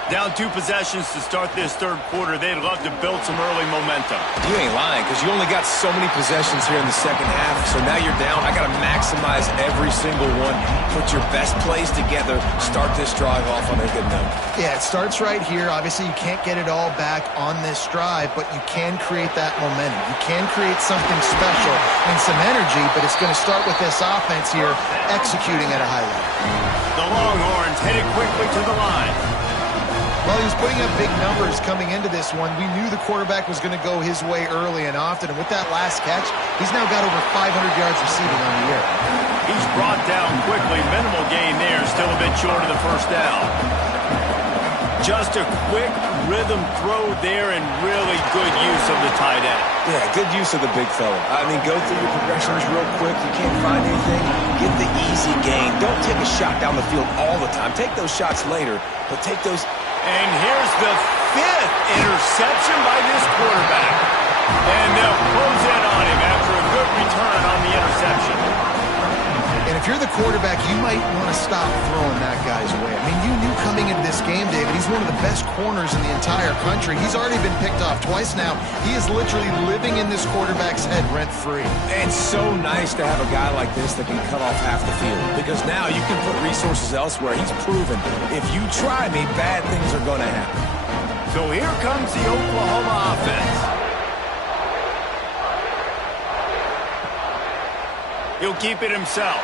Down 2 possessions to start this third quarter. They'd love to build some early momentum. You ain't lying, because you only got so many possessions here in the second half, so now you're down. I got to maximize every single one. Put your best plays together. Start this drive off on a good note. Yeah, it starts right here. Obviously, you can't get it all back on this drive, but you can create that momentum. You can create something special and some energy, but it's going to start with this offense here executing at a high level. The Longhorns headed quickly to the line. Well, he was putting up big numbers coming into this one. We knew the quarterback was going to go his way early and often, and with that last catch, he's now got over 500 yards receiving on the year. He's brought down quickly. Minimal gain there, still a bit short of the first down. Just a quick rhythm throw there and really good use of the tight end. Yeah, good use of the big fella. I mean, go through your progressions real quick. You can't find anything. Get the easy gain. Don't take a shot down the field all the time. Take those shots later, but take those... And here's the 5th interception by this quarterback. And they'll close in on him after a good return on the interception. And if you're the quarterback, you might want to stop throwing that guy's way. I mean, you knew coming into this game, David, he's one of the best corners in the entire country. He's already been picked off twice now. He is literally living in this quarterback's head rent-free. It's so nice to have a guy like this that can cut off half the field, because now you can put resources elsewhere. He's proven if you try me, bad things are going to happen. So here comes the Oklahoma offense. He'll keep it himself.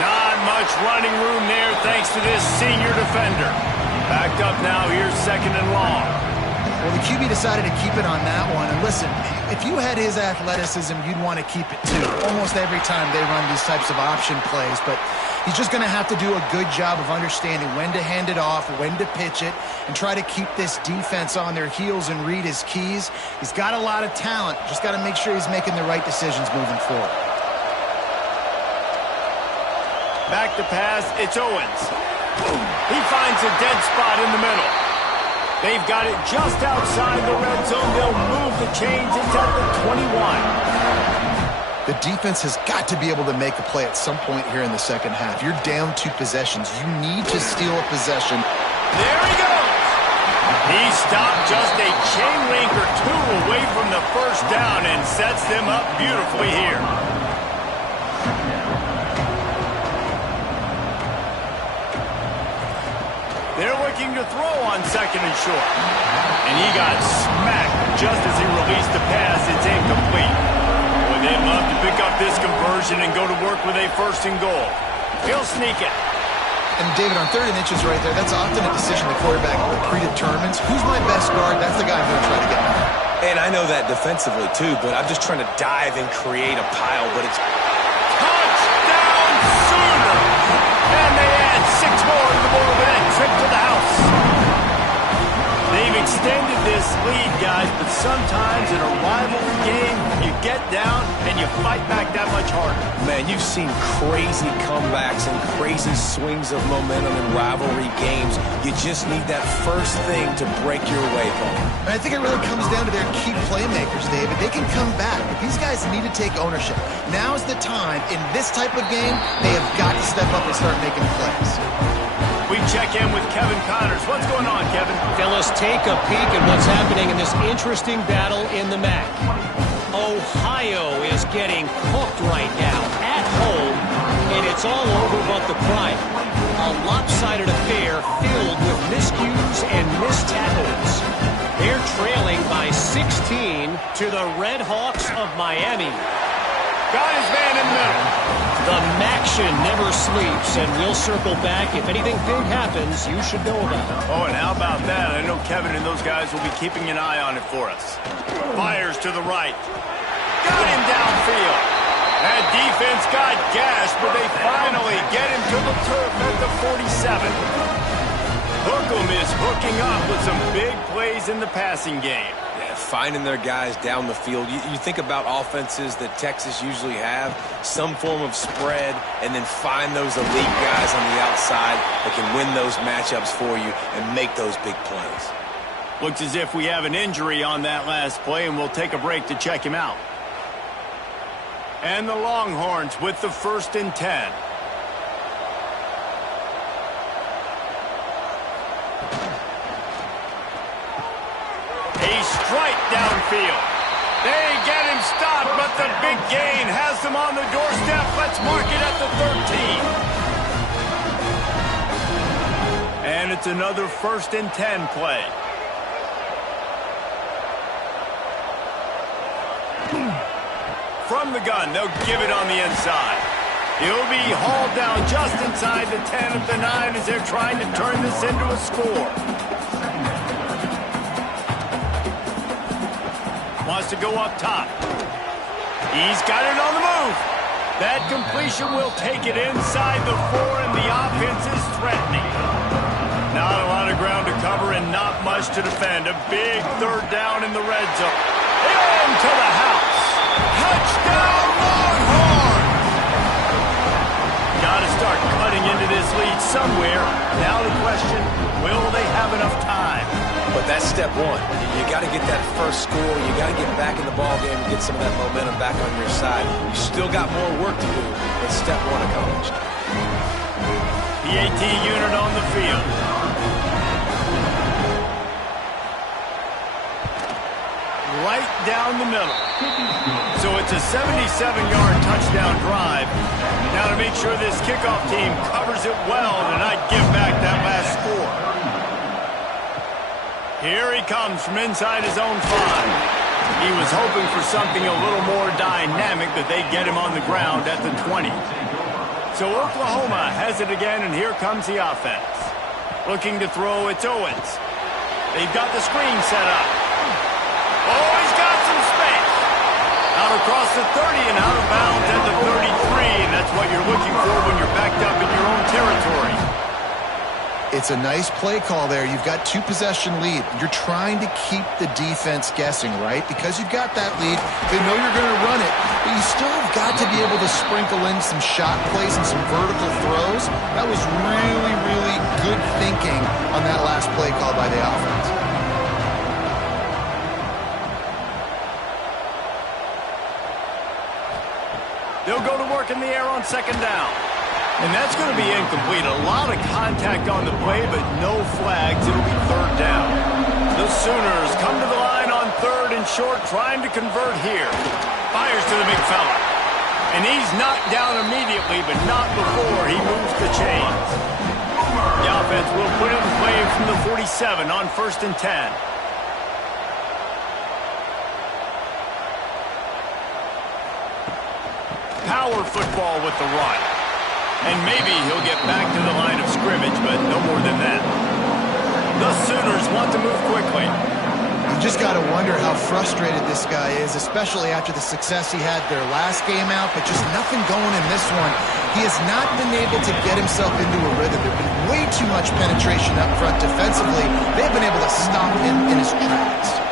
Not much running room there thanks to this senior defender. Backed up now, here's 2nd and long. Well, the QB decided to keep it on that one. And listen, if you had his athleticism, you'd want to keep it too. Almost every time they run these types of option plays. But he's just going to have to do a good job of understanding when to hand it off, when to pitch it, and try to keep this defense on their heels and read his keys. He's got a lot of talent. Just got to make sure he's making the right decisions moving forward. Back to pass, it's Owens. He finds a dead spot in the middle. They've got it just outside the red zone. They'll move the chains. It's at the 21. The defense has got to be able to make a play at some point here in the second half. You're down 2 possessions. You need to steal a possession. There he goes. He stopped just a chain link or 2 away from the first down and sets them up beautifully here. They're looking to throw on 2nd and short. And he got smacked just as he released the pass. It's incomplete. Boy, they'd love to pick up this conversion and go to work with a 1st and goal. He'll sneak it. And David, on 3rd and inches right there, that's often a decision the quarterback predetermines. Who's my best guard? That's the guy I'm going to try to get. And I know that defensively too, but I'm just trying to dive and create a pile, but it's... Touchdown Sooners! And they add 6 more to the board with that trip to the house. They've extended this lead, guys, but sometimes in a rivalry game, you get down and you fight back that much harder. Man, you've seen crazy comebacks and crazy swings of momentum in rivalry games. You just need that first thing to break your way, Paul. And I think it really comes down to their key playmakers, David. They can come back, but these guys need to take ownership. Now's the time. In this type of game, they have got to step up and start making plays. We check in with Kevin Connors. What's going on, Kevin? Fellas, take a peek at what's happening in this interesting battle in the MAC. Ohio is getting cooked right now at home, and it's all over but the pride. A lopsided affair filled with miscues and missed tackles. They're trailing by 16 to the Red Hawks of Miami. Got his man in the middle. The Maction never sleeps, and we'll circle back. If anything big happens, you should know about it. Oh, and how about that? I know Kevin and those guys will be keeping an eye on it for us. Fires to the right. Got him downfield. That defense got gashed, but they finally get him to the turf at the 47. Hookem is hooking up with some big plays in the passing game. Yeah, finding their guys down the field. You think about offenses that Texas usually have, some form of spread, and then find those elite guys on the outside that can win those matchups for you and make those big plays. Looks as if we have an injury on that last play, and we'll take a break to check him out. And the Longhorns with the 1st and 10. A strike downfield. They get him stopped, but the big gain has them on the doorstep. Let's mark it at the 13. And it's another 1st and 10 play. From the gun, they'll give it on the inside. He'll be hauled down just inside the 10 of the 9 as they're trying to turn this into a score. Wants to go up top. He's got it on the move. That completion will take it inside the 4, and the offense is threatening. Not a lot of ground to cover and not much to defend. A big 3rd down in the red zone. Into the house. Touchdown, Longhorns! Got to start cutting into this lead somewhere. Now the question, will they have enough time? But that's step one. You got to get that first score. You got to get back in the ball game and get some of that momentum back on your side. You still got more work to do, but step one accomplished. PAT unit on the field. Right down the middle. So it's a 77-yard touchdown drive. Now to make sure this kickoff team covers it well to not give back that last score. Here he comes from inside his own 5. He was hoping for something a little more dynamic, but they get him on the ground at the 20. So Oklahoma has it again, and here comes the offense. Looking to throw, it's Owens. They've got the screen set up. Oh, he's got some space. Out across the 30 and out of bounds at the 33. And that's what you're looking for when you're backed up in your own territory. It's a nice play call there. You've got 2-possession lead. You're trying to keep the defense guessing, right? Because you've got that lead. They know you're going to run it. But you still have got to be able to sprinkle in some shot plays and some vertical throws. That was really, really good thinking on that last play call by the offense. They'll go to work in the air on 2nd down. And that's going to be incomplete. A lot of contact on the play, but no flags. It'll be 3rd down. The Sooners come to the line on 3rd and short, trying to convert here. Fires to the big fella. And he's knocked down immediately, but not before he moves the chains. The offense will put it in play from the 47 on 1st and 10. Power football with the run. And maybe he'll get back to the line of scrimmage, but no more than that. The Sooners want to move quickly. You just got to wonder how frustrated this guy is, especially after the success he had their last game out, but just nothing going in this one. He has not been able to get himself into a rhythm. There's been way too much penetration up front defensively. They've been able to stop him in his tracks.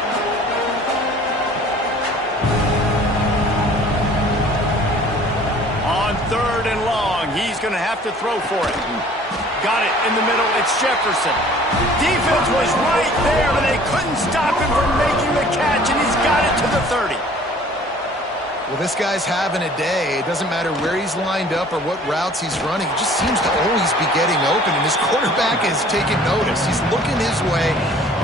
he's going to have to throw for it. Got it in the middle. It's Jefferson. Defense was right there, but they couldn't stop him from making the catch, and he's got it to the 30. Well, this guy's having a day. It doesn't matter where he's lined up or what routes he's running. He just seems to always be getting open, and his quarterback is taking notice. He's looking his way.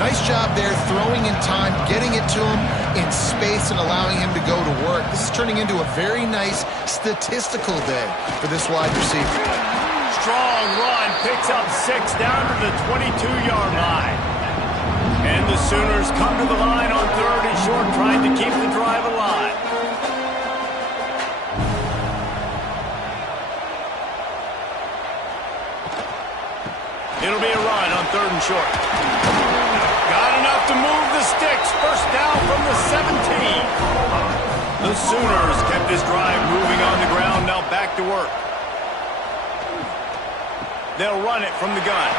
Nice job there, throwing in time, getting it to him in space and allowing him to go to work. This is turning into a very nice statistical day for this wide receiver. Strong run, picks up 6 down to the 22-yard line. And the Sooners come to the line on 3rd and short, trying to keep the drive alive. It'll be a run on 3rd and short. Got enough to move the sticks. First down from the 17. The Sooners kept this drive moving on the ground. Now back to work. They'll run it from the gun.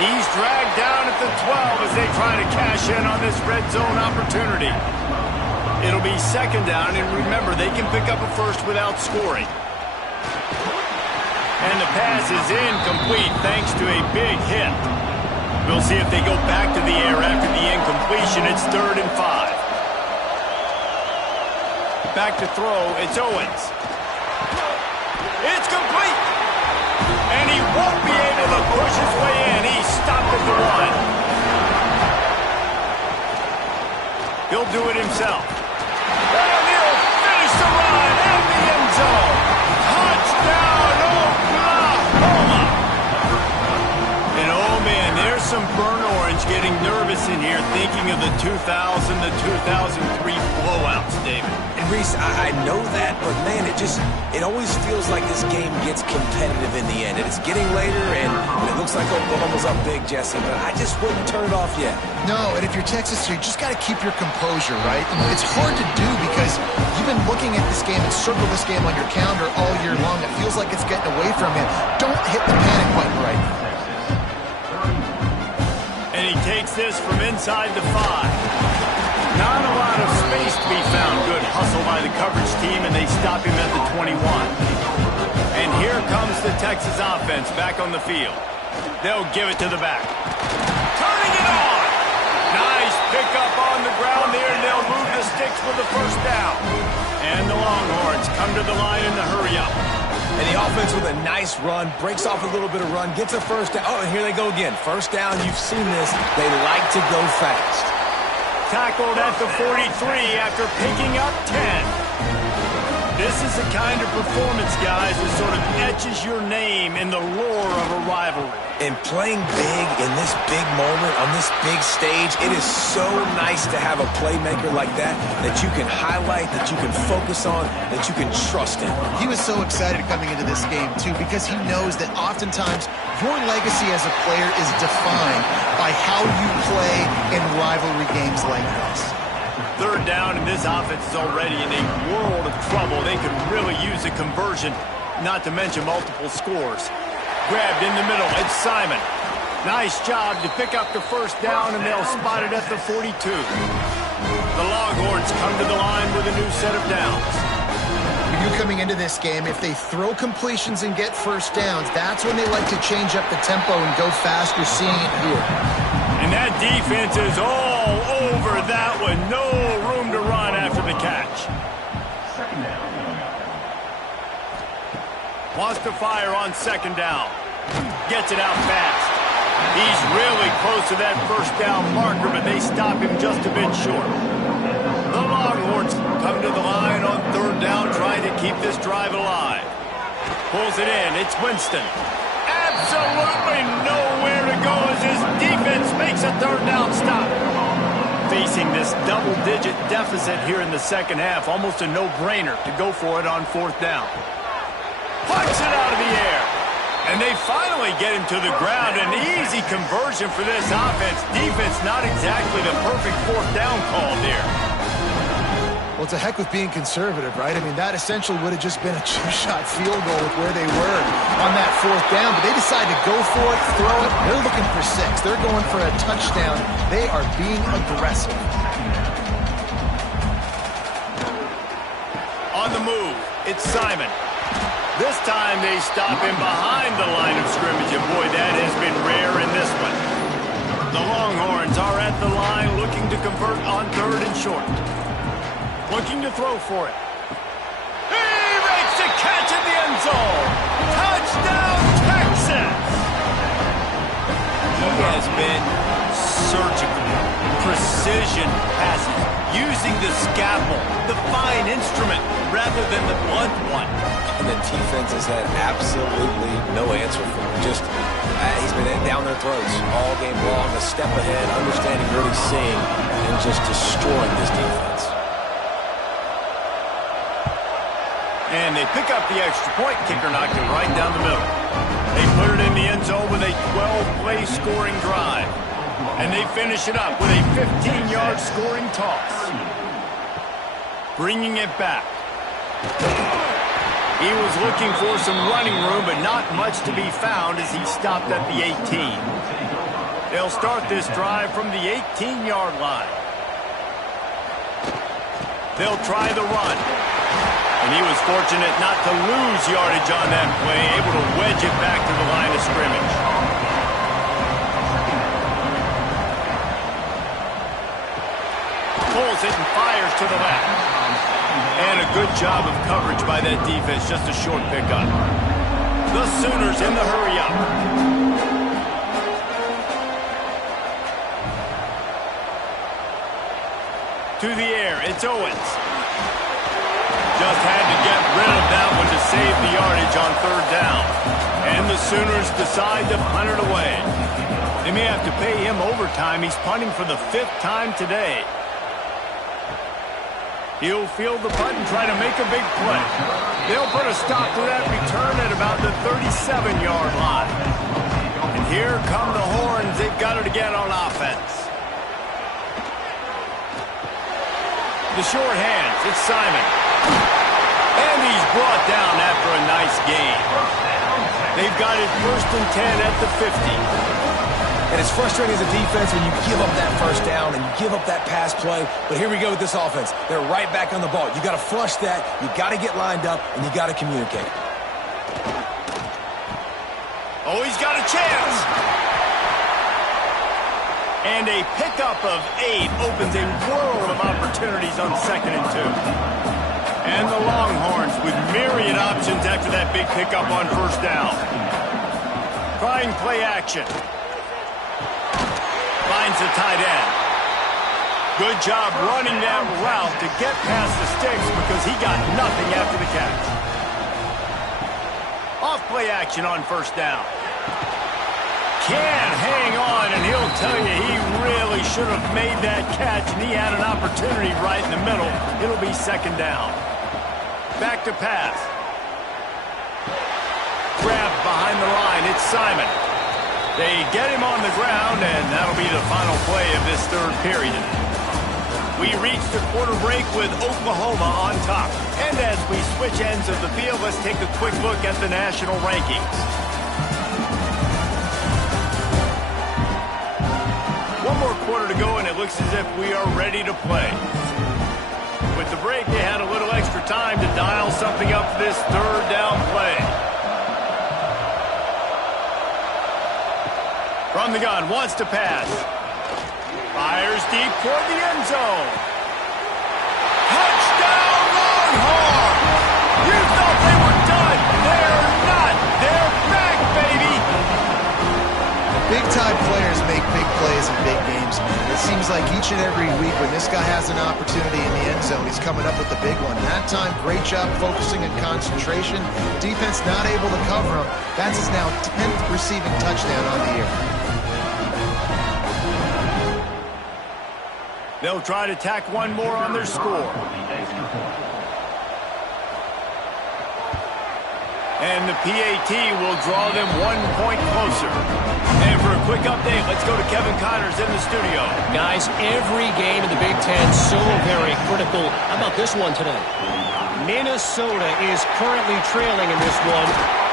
He's dragged down at the 12 as they try to cash in on this red zone opportunity. It'll be 2nd down, and remember, they can pick up a first without scoring. And the pass is incomplete thanks to a big hit. We'll see if they go back to the air after the incompletion. It's 3rd and 5. Back to throw. It's Owens. It's complete. And he won't be able to push his way in. He's stopped at the 1. He'll do it himself. And he'll finish the run in the end zone. Touchdown! And oh man, there's some burnt orange getting nervous in here, thinking of the 2000 to 2003 blowouts, David. And Reese, I know that, but man, it always feels like this game gets competitive in the end. And it's getting later, and it looks like Oklahoma's up big, Jesse, but I just wouldn't turn it off yet. No, and if you're Texas, you just got to keep your composure, right? And it's hard to do because you've been looking at this game and circled this game on your calendar all year long. It feels like it's getting away from you. Don't hit the panic button right now. And he takes this from inside the 5. Not a lot of space to be found. Good hustle by the coverage team, and they stop him at the 21. And here comes the Texas offense back on the field. They'll give it to the back. Turning it on! Nice pickup on the ground there, and they'll move the sticks for the first down. And the Longhorns come to the line in the hurry-up. And the offense with a nice run, breaks off a little bit of run, gets a first down. Oh, and here they go again. First down, you've seen this. They like to go fast. Tackled at the 43 after picking up 10. This is the kind of performance, guys, that sort of etches your name in the lore of a rivalry. And playing big in this big moment, on this big stage, it is so nice to have a playmaker like that you can highlight, that you can focus on, that you can trust in. He was so excited coming into this game, too, because he knows that oftentimes your legacy as a player is defined by how you play in rivalry games like this. 3rd down, and this offense is already in a world of trouble. They could really use a conversion, not to mention multiple scores. Grabbed in the middle, it's Simon. Nice job to pick up the first down, and they'll spot it at the 42. The Longhorns come to the line with a new set of downs. You coming into this game, if they throw completions and get first downs, that's when they like to change up the tempo and go fast. You're seeing it here. And that defense is all over that one. No room to run after the catch. Wants to fire on 2nd down. Gets it out fast. He's really close to that first down marker, but they stop him just a bit short. The Longhorns come to the line on 3rd down, trying to keep this drive alive. Pulls it in. It's Winston. Absolutely nowhere to go as his defense makes a 3rd down stop. Facing this double-digit deficit here in the second half, almost a no-brainer to go for it on 4th down. Puts it out of the air. And they finally get him to the ground. An easy conversion for this offense. Defense not exactly the perfect 4th down call there. Well, it's a heck with being conservative, right? I mean, that essentially would have just been a two-shot field goal with where they were on that 4th down. But they decided to go for it, throw it. They're looking for 6. They're going for a touchdown. They are being aggressive. On the move, it's Simon. This time they stop him behind the line of scrimmage, and boy, that has been rare in this one. The Longhorns are at the line looking to convert on 3rd and short. Looking to throw for it. He makes the catch in the end zone. Touchdown, Texas! He has been surgical, precision passes, using the scalpel, the fine instrument, rather than the blunt one. And the defense has had absolutely no answer for him. Just, he's been down their throats all game long, a step ahead, understanding what he's seeing, and just destroying this defense. And they pick up the extra point. Kicker knocked it right down the middle. They put it in the end zone with a 12-play scoring drive. And they finish it up with a 15-yard scoring toss. Bringing it back. He was looking for some running room, but not much to be found as he stopped at the 18. They'll start this drive from the 18-yard line. They'll try the run. And he was fortunate not to lose yardage on that play, able to wedge it back to the line of scrimmage. Pulls it and fires to the left. And a good job of coverage by that defense, just a short pickup. The Sooners in the hurry up. To the air, it's Owens. Just had to get rid of that one to save the yardage on 3rd down. And the Sooners decide to punt it away. They may have to pay him overtime. He's punting for the 5th time today. He'll field the punt and try to make a big play. They'll put a stop to that return at about the 37-yard line. And here come the Horns. They've got it again on offense. The short hands, it's Simon. And he's brought down after a nice gain. They've got it 1st and 10 at the 50. And it's frustrating as a defense when you give up that 1st down and you give up that pass play. But here we go with this offense. They're right back on the ball. You got to flush that. You got to get lined up, and you got to communicate. Oh, he's got a chance. And a pickup of 8 opens a world of opportunities on 2nd and 2. And the Longhorns with myriad options after that big pickup on 1st down. Trying play action. Finds the tight end. Good job running that route to get past the sticks because he got nothing after the catch. Off play action on 1st down. Can't hang on, and he'll tell you he really should have made that catch, and he had an opportunity right in the middle. It'll be 2nd down. Back to pass. Grabbed behind the line. It's Simon. They get him on the ground, and that'll be the final play of this 3rd period. We reach the quarter break with Oklahoma on top. And as we switch ends of the field, let's take a quick look at the national rankings. One more quarter to go, and it looks as if we are ready to play. With the break, they had a little extra time to dial something up for this 3rd down play. From the gun, wants to pass. Fires deep toward the end zone. Touchdown, Longhorns! You thought they were done. They're not. They're back, baby. Big-time players make big plays in big games, man. It seems like each and every week when this guy has an opportunity in the end zone, he's coming up with the big one. That time, great job focusing and concentration. Defense not able to cover him. That's his now 10th receiving touchdown on the year. They'll try to tack one more on their score. And the PAT will draw them 1 point closer. And for a quick update, let's go to Kevin Connors in the studio. Guys, every game in the Big Ten so very critical. How about this one today? Minnesota is currently trailing in this one,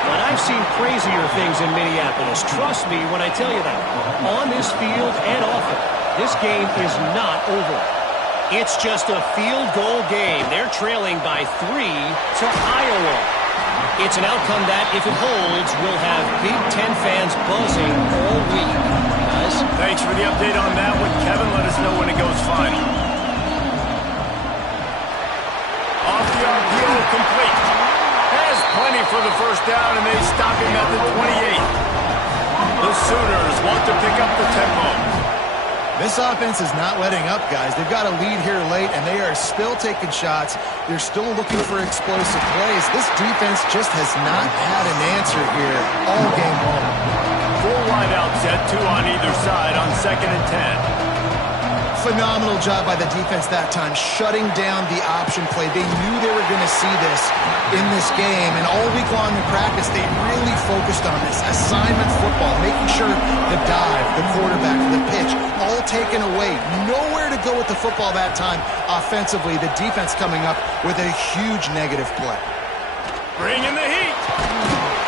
but I've seen crazier things in Minneapolis. Trust me when I tell you that. On this field and off it, this game is not over. It's just a field goal game. They're trailing by 3 to Iowa. It's an outcome that, if it holds, will have Big Ten fans buzzing all week. Guys? Thanks for the update on that one, Kevin. Let us know when it goes final. Off the RPO, complete. Has plenty for the first down, and they stop him at the 28. The Sooners want to pick up the tempo. This offense is not letting up, guys. They've got a lead here late, and they are still taking shots. They're still looking for explosive plays. This defense just has not had an answer here all game long. Full wideout set, 2 on either side on 2nd and 10. Phenomenal job by the defense that time, shutting down the option play. They knew they were going to see this in this game, and all week long in practice, they really focused on this assignment football, making sure the dive, the quarterback, the pitch, all taken away. Nowhere to go with the football that time offensively. The defense coming up with a huge negative play. Bringing the heat.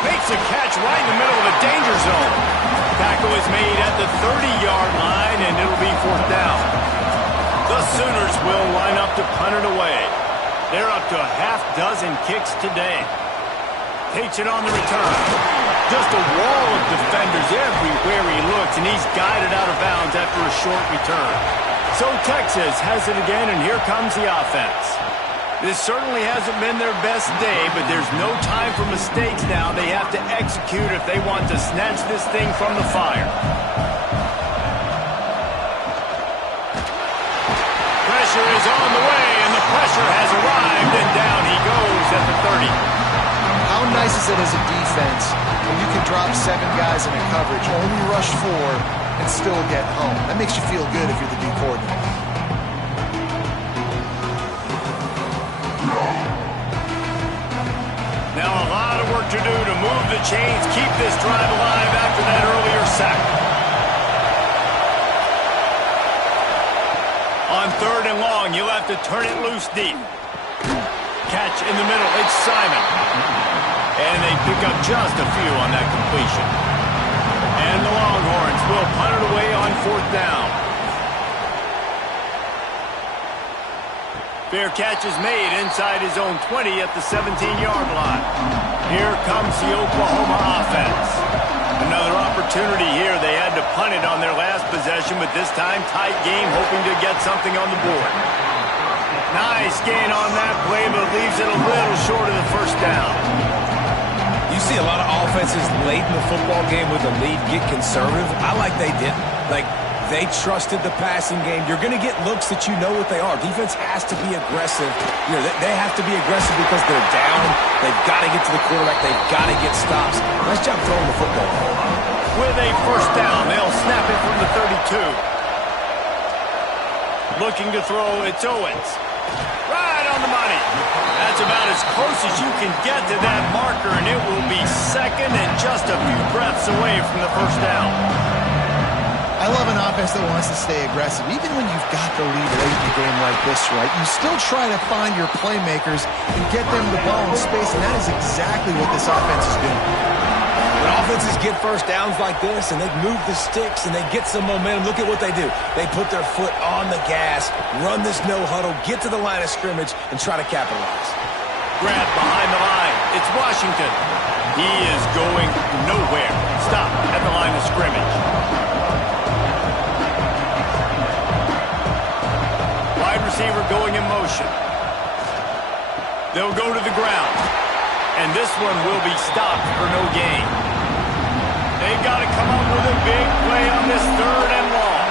Makes a catch right in the middle of the danger zone. Tackle is made at the 30-yard line, and it'll be 4th down. The Sooners will line up to punt it away. They're up to a half-dozen kicks today. Takes it on the return. Just a wall of defenders everywhere he looks, and he's guided out of bounds after a short return. So Texas has it again, and here comes the offense. This certainly hasn't been their best day, but there's no time for mistakes now. They have to execute if they want to snatch this thing from the fire. Pressure is on the way, and the pressure has arrived, and down he goes at the 30. How nice is it as a defense when you can drop 7 guys in a coverage, only rush 4, and still get home? That makes you feel good if you're the D coordinator. Now a lot of work to do to move the chains, keep this drive alive after that earlier sack. On 3rd and long, you'll have to turn it loose deep. Catch in the middle, it's Simon. And they pick up just a few on that completion. And the Longhorns will punt it away on 4th down. Fair catch is made inside his own 20 at the 17-yard line. Here comes the Oklahoma offense. Another opportunity here. They had to punt it on their last possession, but this time tight game, hoping to get something on the board. Nice gain on that play, but leaves it a little short of the first down. You see a lot of offenses late in the football game with a lead get conservative. I like they didn't. They trusted the passing game. You're going to get looks that you know what they are. Defense has to be aggressive. You know, they have to be aggressive because they're down. They've got to get to the quarterback. They've got to get stops. Nice job throwing the football. With a first down, they'll snap it from the 32. Looking to throw, it's Owens. Right on the money. That's about as close as you can get to that marker, and it will be 2nd and just a few breaths away from the first down. I love an offense that wants to stay aggressive. Even when you've got the lead late in a game like this, right, you still try to find your playmakers and get them the ball in space, and that is exactly what this offense is doing. When offenses get first downs like this and they move the sticks and they get some momentum, look at what they do. They put their foot on the gas, run this no huddle, get to the line of scrimmage, and try to capitalize. Grab behind the line. It's Washington. He is going nowhere. Stop at the line of scrimmage. Wide receiver going in motion. They'll go to the ground. And this one will be stopped for no gain. They've got to come up with a big play on this 3rd and long.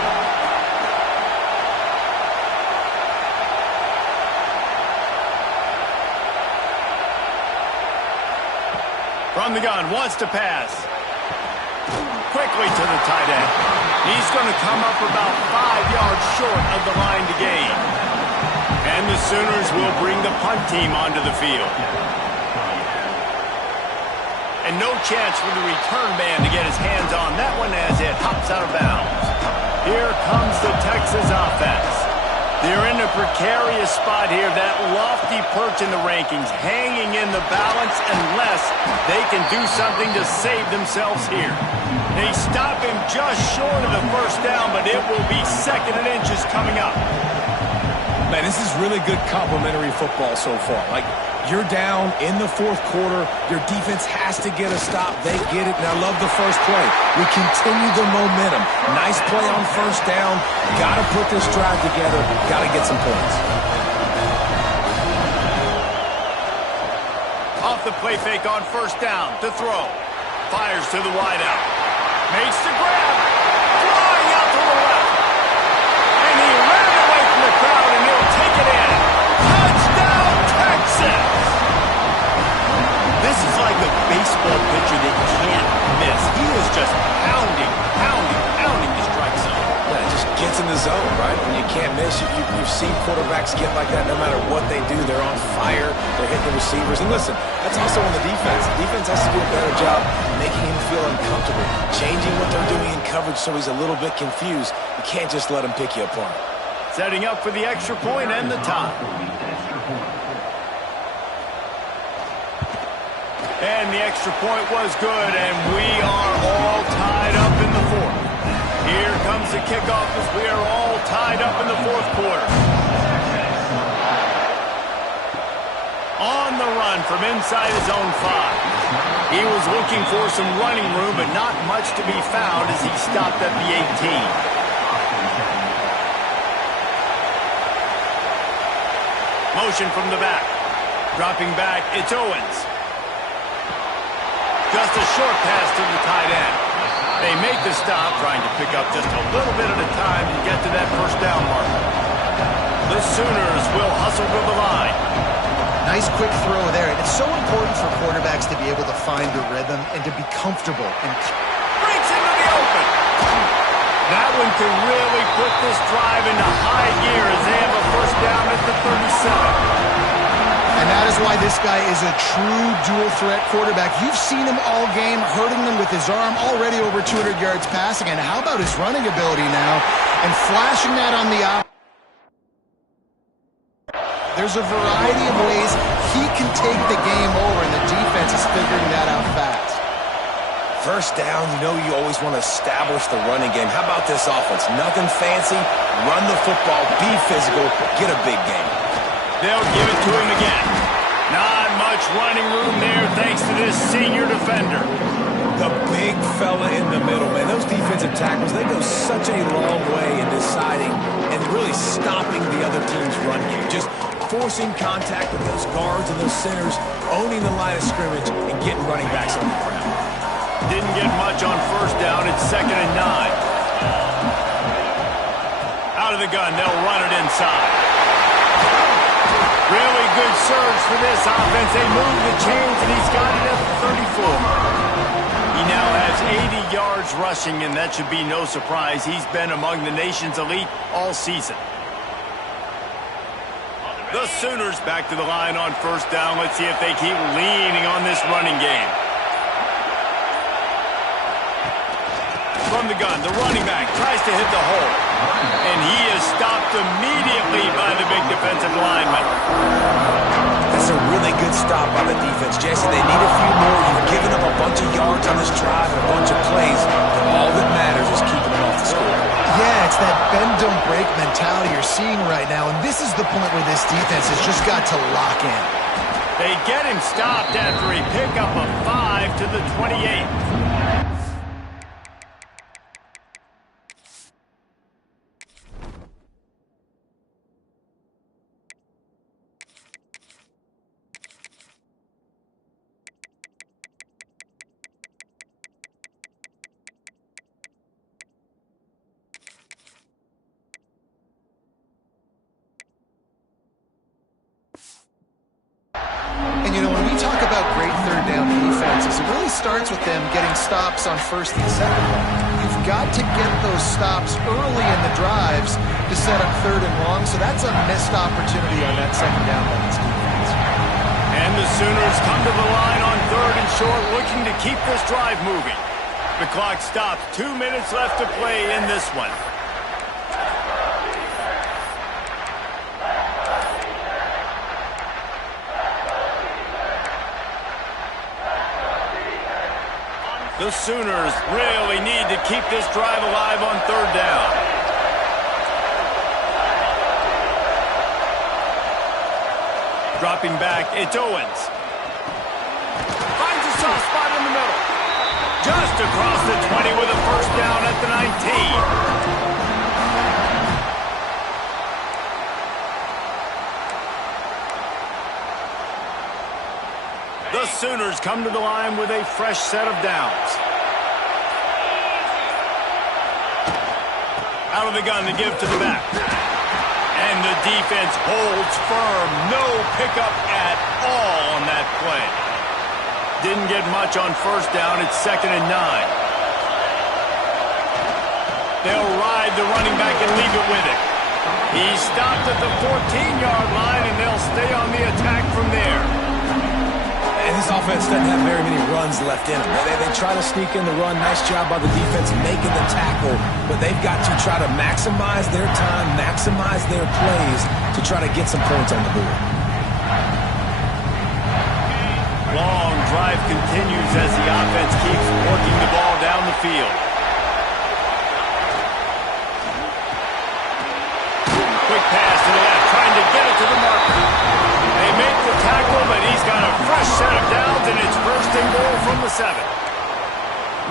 From the gun, wants to pass. Quickly to the tight end. He's going to come up about 5 yards short of the line to gain. And the Sooners will bring the punt team onto the field. And no chance for the return man to get his hands on that one as it hops out of bounds. Here comes the Texas offense. They're in a precarious spot here, that lofty perch in the rankings, hanging in the balance unless they can do something to save themselves here. They stop him just short of the first down, but it will be 2nd and inches coming up. Man, this is really good complimentary football so far. Like, you're down in the fourth quarter. Your defense has to get a stop. They get it, and I love the first play. We continue the momentum. Nice play on first down. Got to put this drive together. Got to get some points. Off the play fake on first down to throw. Fires to the wideout. Makes the grab. Flying out to the left. And he ran away from the crowd, and he'll take it in. Touchdown, Texas! This is like a baseball pitcher that you can't miss. He is just pounding the strike zone. Yeah, it just gets in the zone, right? When you can't miss, you've seen quarterbacks get like that no matter what they do. They're on fire. They're hitting the receivers. And listen, that's also on the defense. The defense has to do a better job making him feel uncomfortable, changing what they're doing in coverage so he's a little bit confused. You can't just let him pick you apart. Setting up for the extra point and the tie. And the extra point was good, and we are all tied up in the fourth. Here comes the kickoff as we are all tied up in the fourth quarter. On the run from inside his own 5. He was looking for some running room, but not much to be found as he stopped at the 18. Motion from the back. Dropping back, it's Owens. Just a short pass to the tight end. They make the stop, trying to pick up just a little bit at a time to get to that first down marker. The Sooners will hustle to the line. Nice quick throw there. And it's so important for quarterbacks to be able to find the rhythm and to be comfortable. And breaks into the open. That one can really put this drive into high gear as they have a first down at the 37. And that is why this guy is a true dual-threat quarterback. You've seen him all game, hurting them with his arm, already over 200 yards passing. And how about his running ability now? And flashing that on the out. There's a variety of ways he can take the game over, and the defense is figuring that out fast. First down, you know you always want to establish the running game. How about this offense? Nothing fancy. Run the football, be physical, get a big game. They'll give it to him again. Not much running room there thanks to this senior defender. The big fella in the middle, man. Those defensive tackles, they go such a long way in deciding and really stopping the other team's run game. Just forcing contact with those guards and those centers, owning the line of scrimmage, and getting running backs on the ground. Didn't get much on first down. It's 2nd and 9. Out of the gun, they'll run it inside. Really good surge for this offense. They move the chains, and he's got it at the 34. He now has 80 yards rushing, and that should be no surprise. He's been among the nation's elite all season. The Sooners back to the line on first down. Let's see if they keep leaning on this running game. From the gun, the running back tries to hit the hole. And he is stopped immediately by the big defensive lineman. That's a really good stop by the defense. Jesse, they need a few more. You've given up a bunch of yards on this drive and a bunch of plays. But all that matters is keeping them off the score. Yeah, it's that bend, don't break mentality you're seeing right now. And this is the point where this defense has just got to lock in. They get him stopped after a pickup of 5 to the 28. And, you know, when we talk about great third down defenses, it really starts with them getting stops on first and second. You've got to get those stops early in the drives to set up third and long, so that's a missed opportunity on that second down by this defense. And the Sooners come to the line on third and short, looking to keep this drive moving. The clock stops. 2 minutes left to play in this one. The Sooners really need to keep this drive alive on third down. Dropping back, it's Owens. Finds a soft spot in the middle. Just across the 20 with a first down at the 19. The Sooners come to the line with a fresh set of downs. Out of the gun to give to the back. And the defense holds firm. No pickup at all on that play. Didn't get much on first down. It's 2nd and 9. They'll ride the running back and leave it with him. He stopped at the 14-yard line, and they'll stay on the attack from there. And this offense doesn't have very many runs left in them. They try to sneak in the run. Nice job by the defense making the tackle. But they've got to try to maximize their time, maximize their plays to try to get some points on the board. Long drive continues as the offense keeps working the ball down the field. Quick pass to the left, trying to get it to the marker. They make the tackle, but he's got a fresh set of downs, and it's 1st and goal from the 7.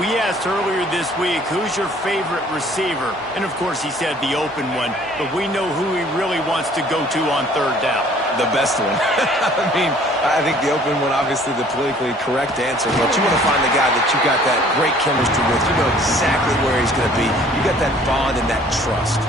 We asked earlier this week, who's your favorite receiver? And, of course, he said the open one, but we know who he really wants to go to on 3rd down. The best one. I mean, I think the open one, obviously the politically correct answer, but you want to find the guy that you got that great chemistry with. You know exactly where he's going to be. You got that bond and that trust.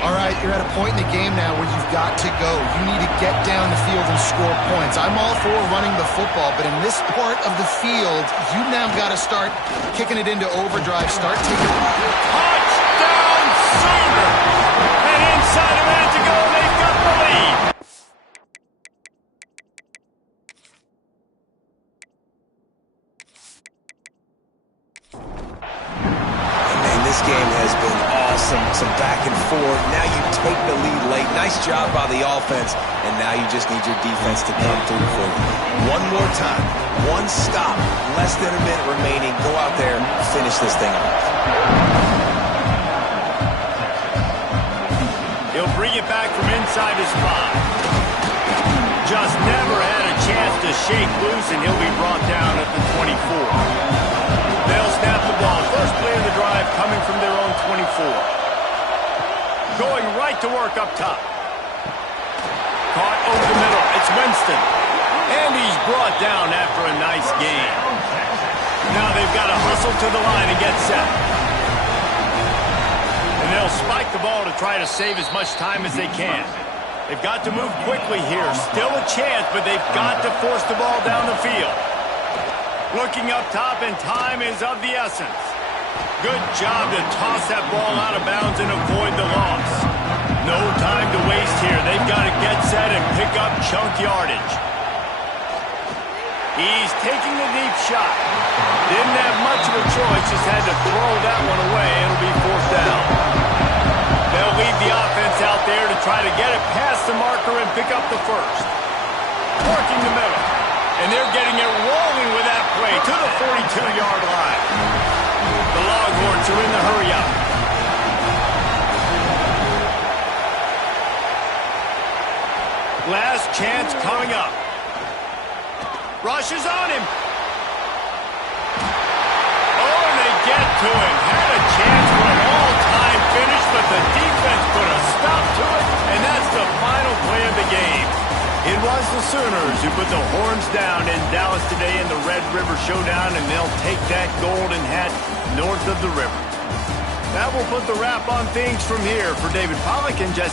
All right, you're at a point in the game now where you've got to go. You need to get down the field and score points. I'm all for running the football, but in this part of the field, you now got to start kicking it into overdrive, start taking... Touchdown, Sooners! And inside a minute to go, they've got the lead. And this game has been awesome. Some back and forth. Now you take the lead late. Nice job by the offense. And now you just need your defense to come through for you. One more time. One stop. Less than a minute remaining. Go out there and finish this thing off. He'll bring it back from inside his 5. Just never had a chance to shake loose, and he'll be brought down at the 24. They'll snap the ball. First play of the drive coming from their own 24. Going right to work up top. Caught over the middle. It's Winston. And he's brought down after a nice gain. Now they've got to hustle to the line and get set. And they'll spike the ball to try to save as much time as they can. They've got to move quickly here. Still a chance, but they've got to force the ball down the field. Looking up top, and time is of the essence. Good job to toss that ball out of bounds and avoid the loss. No time to waste here. They've got to get set and pick up chunk yardage. He's taking the deep shot. Didn't have much of a choice, just had to throw that one away. It'll be 4th down. They'll leave the offense out there to try to get it past the marker and pick up the first. Working the middle. And they're getting it rolling with that play to the 42-yard line. The Longhorns are in the hurry-up. Last chance coming up. Rush is on him. Oh, and they get to him. Had a chance for an all-time finish, but the defense put a stop to it, and that's the final play of the game. It was the Sooners who put the horns down in Dallas today in the Red River Showdown, and they'll take that golden hat north of the river. That will put the wrap on things from here. For David Pollack and Jesse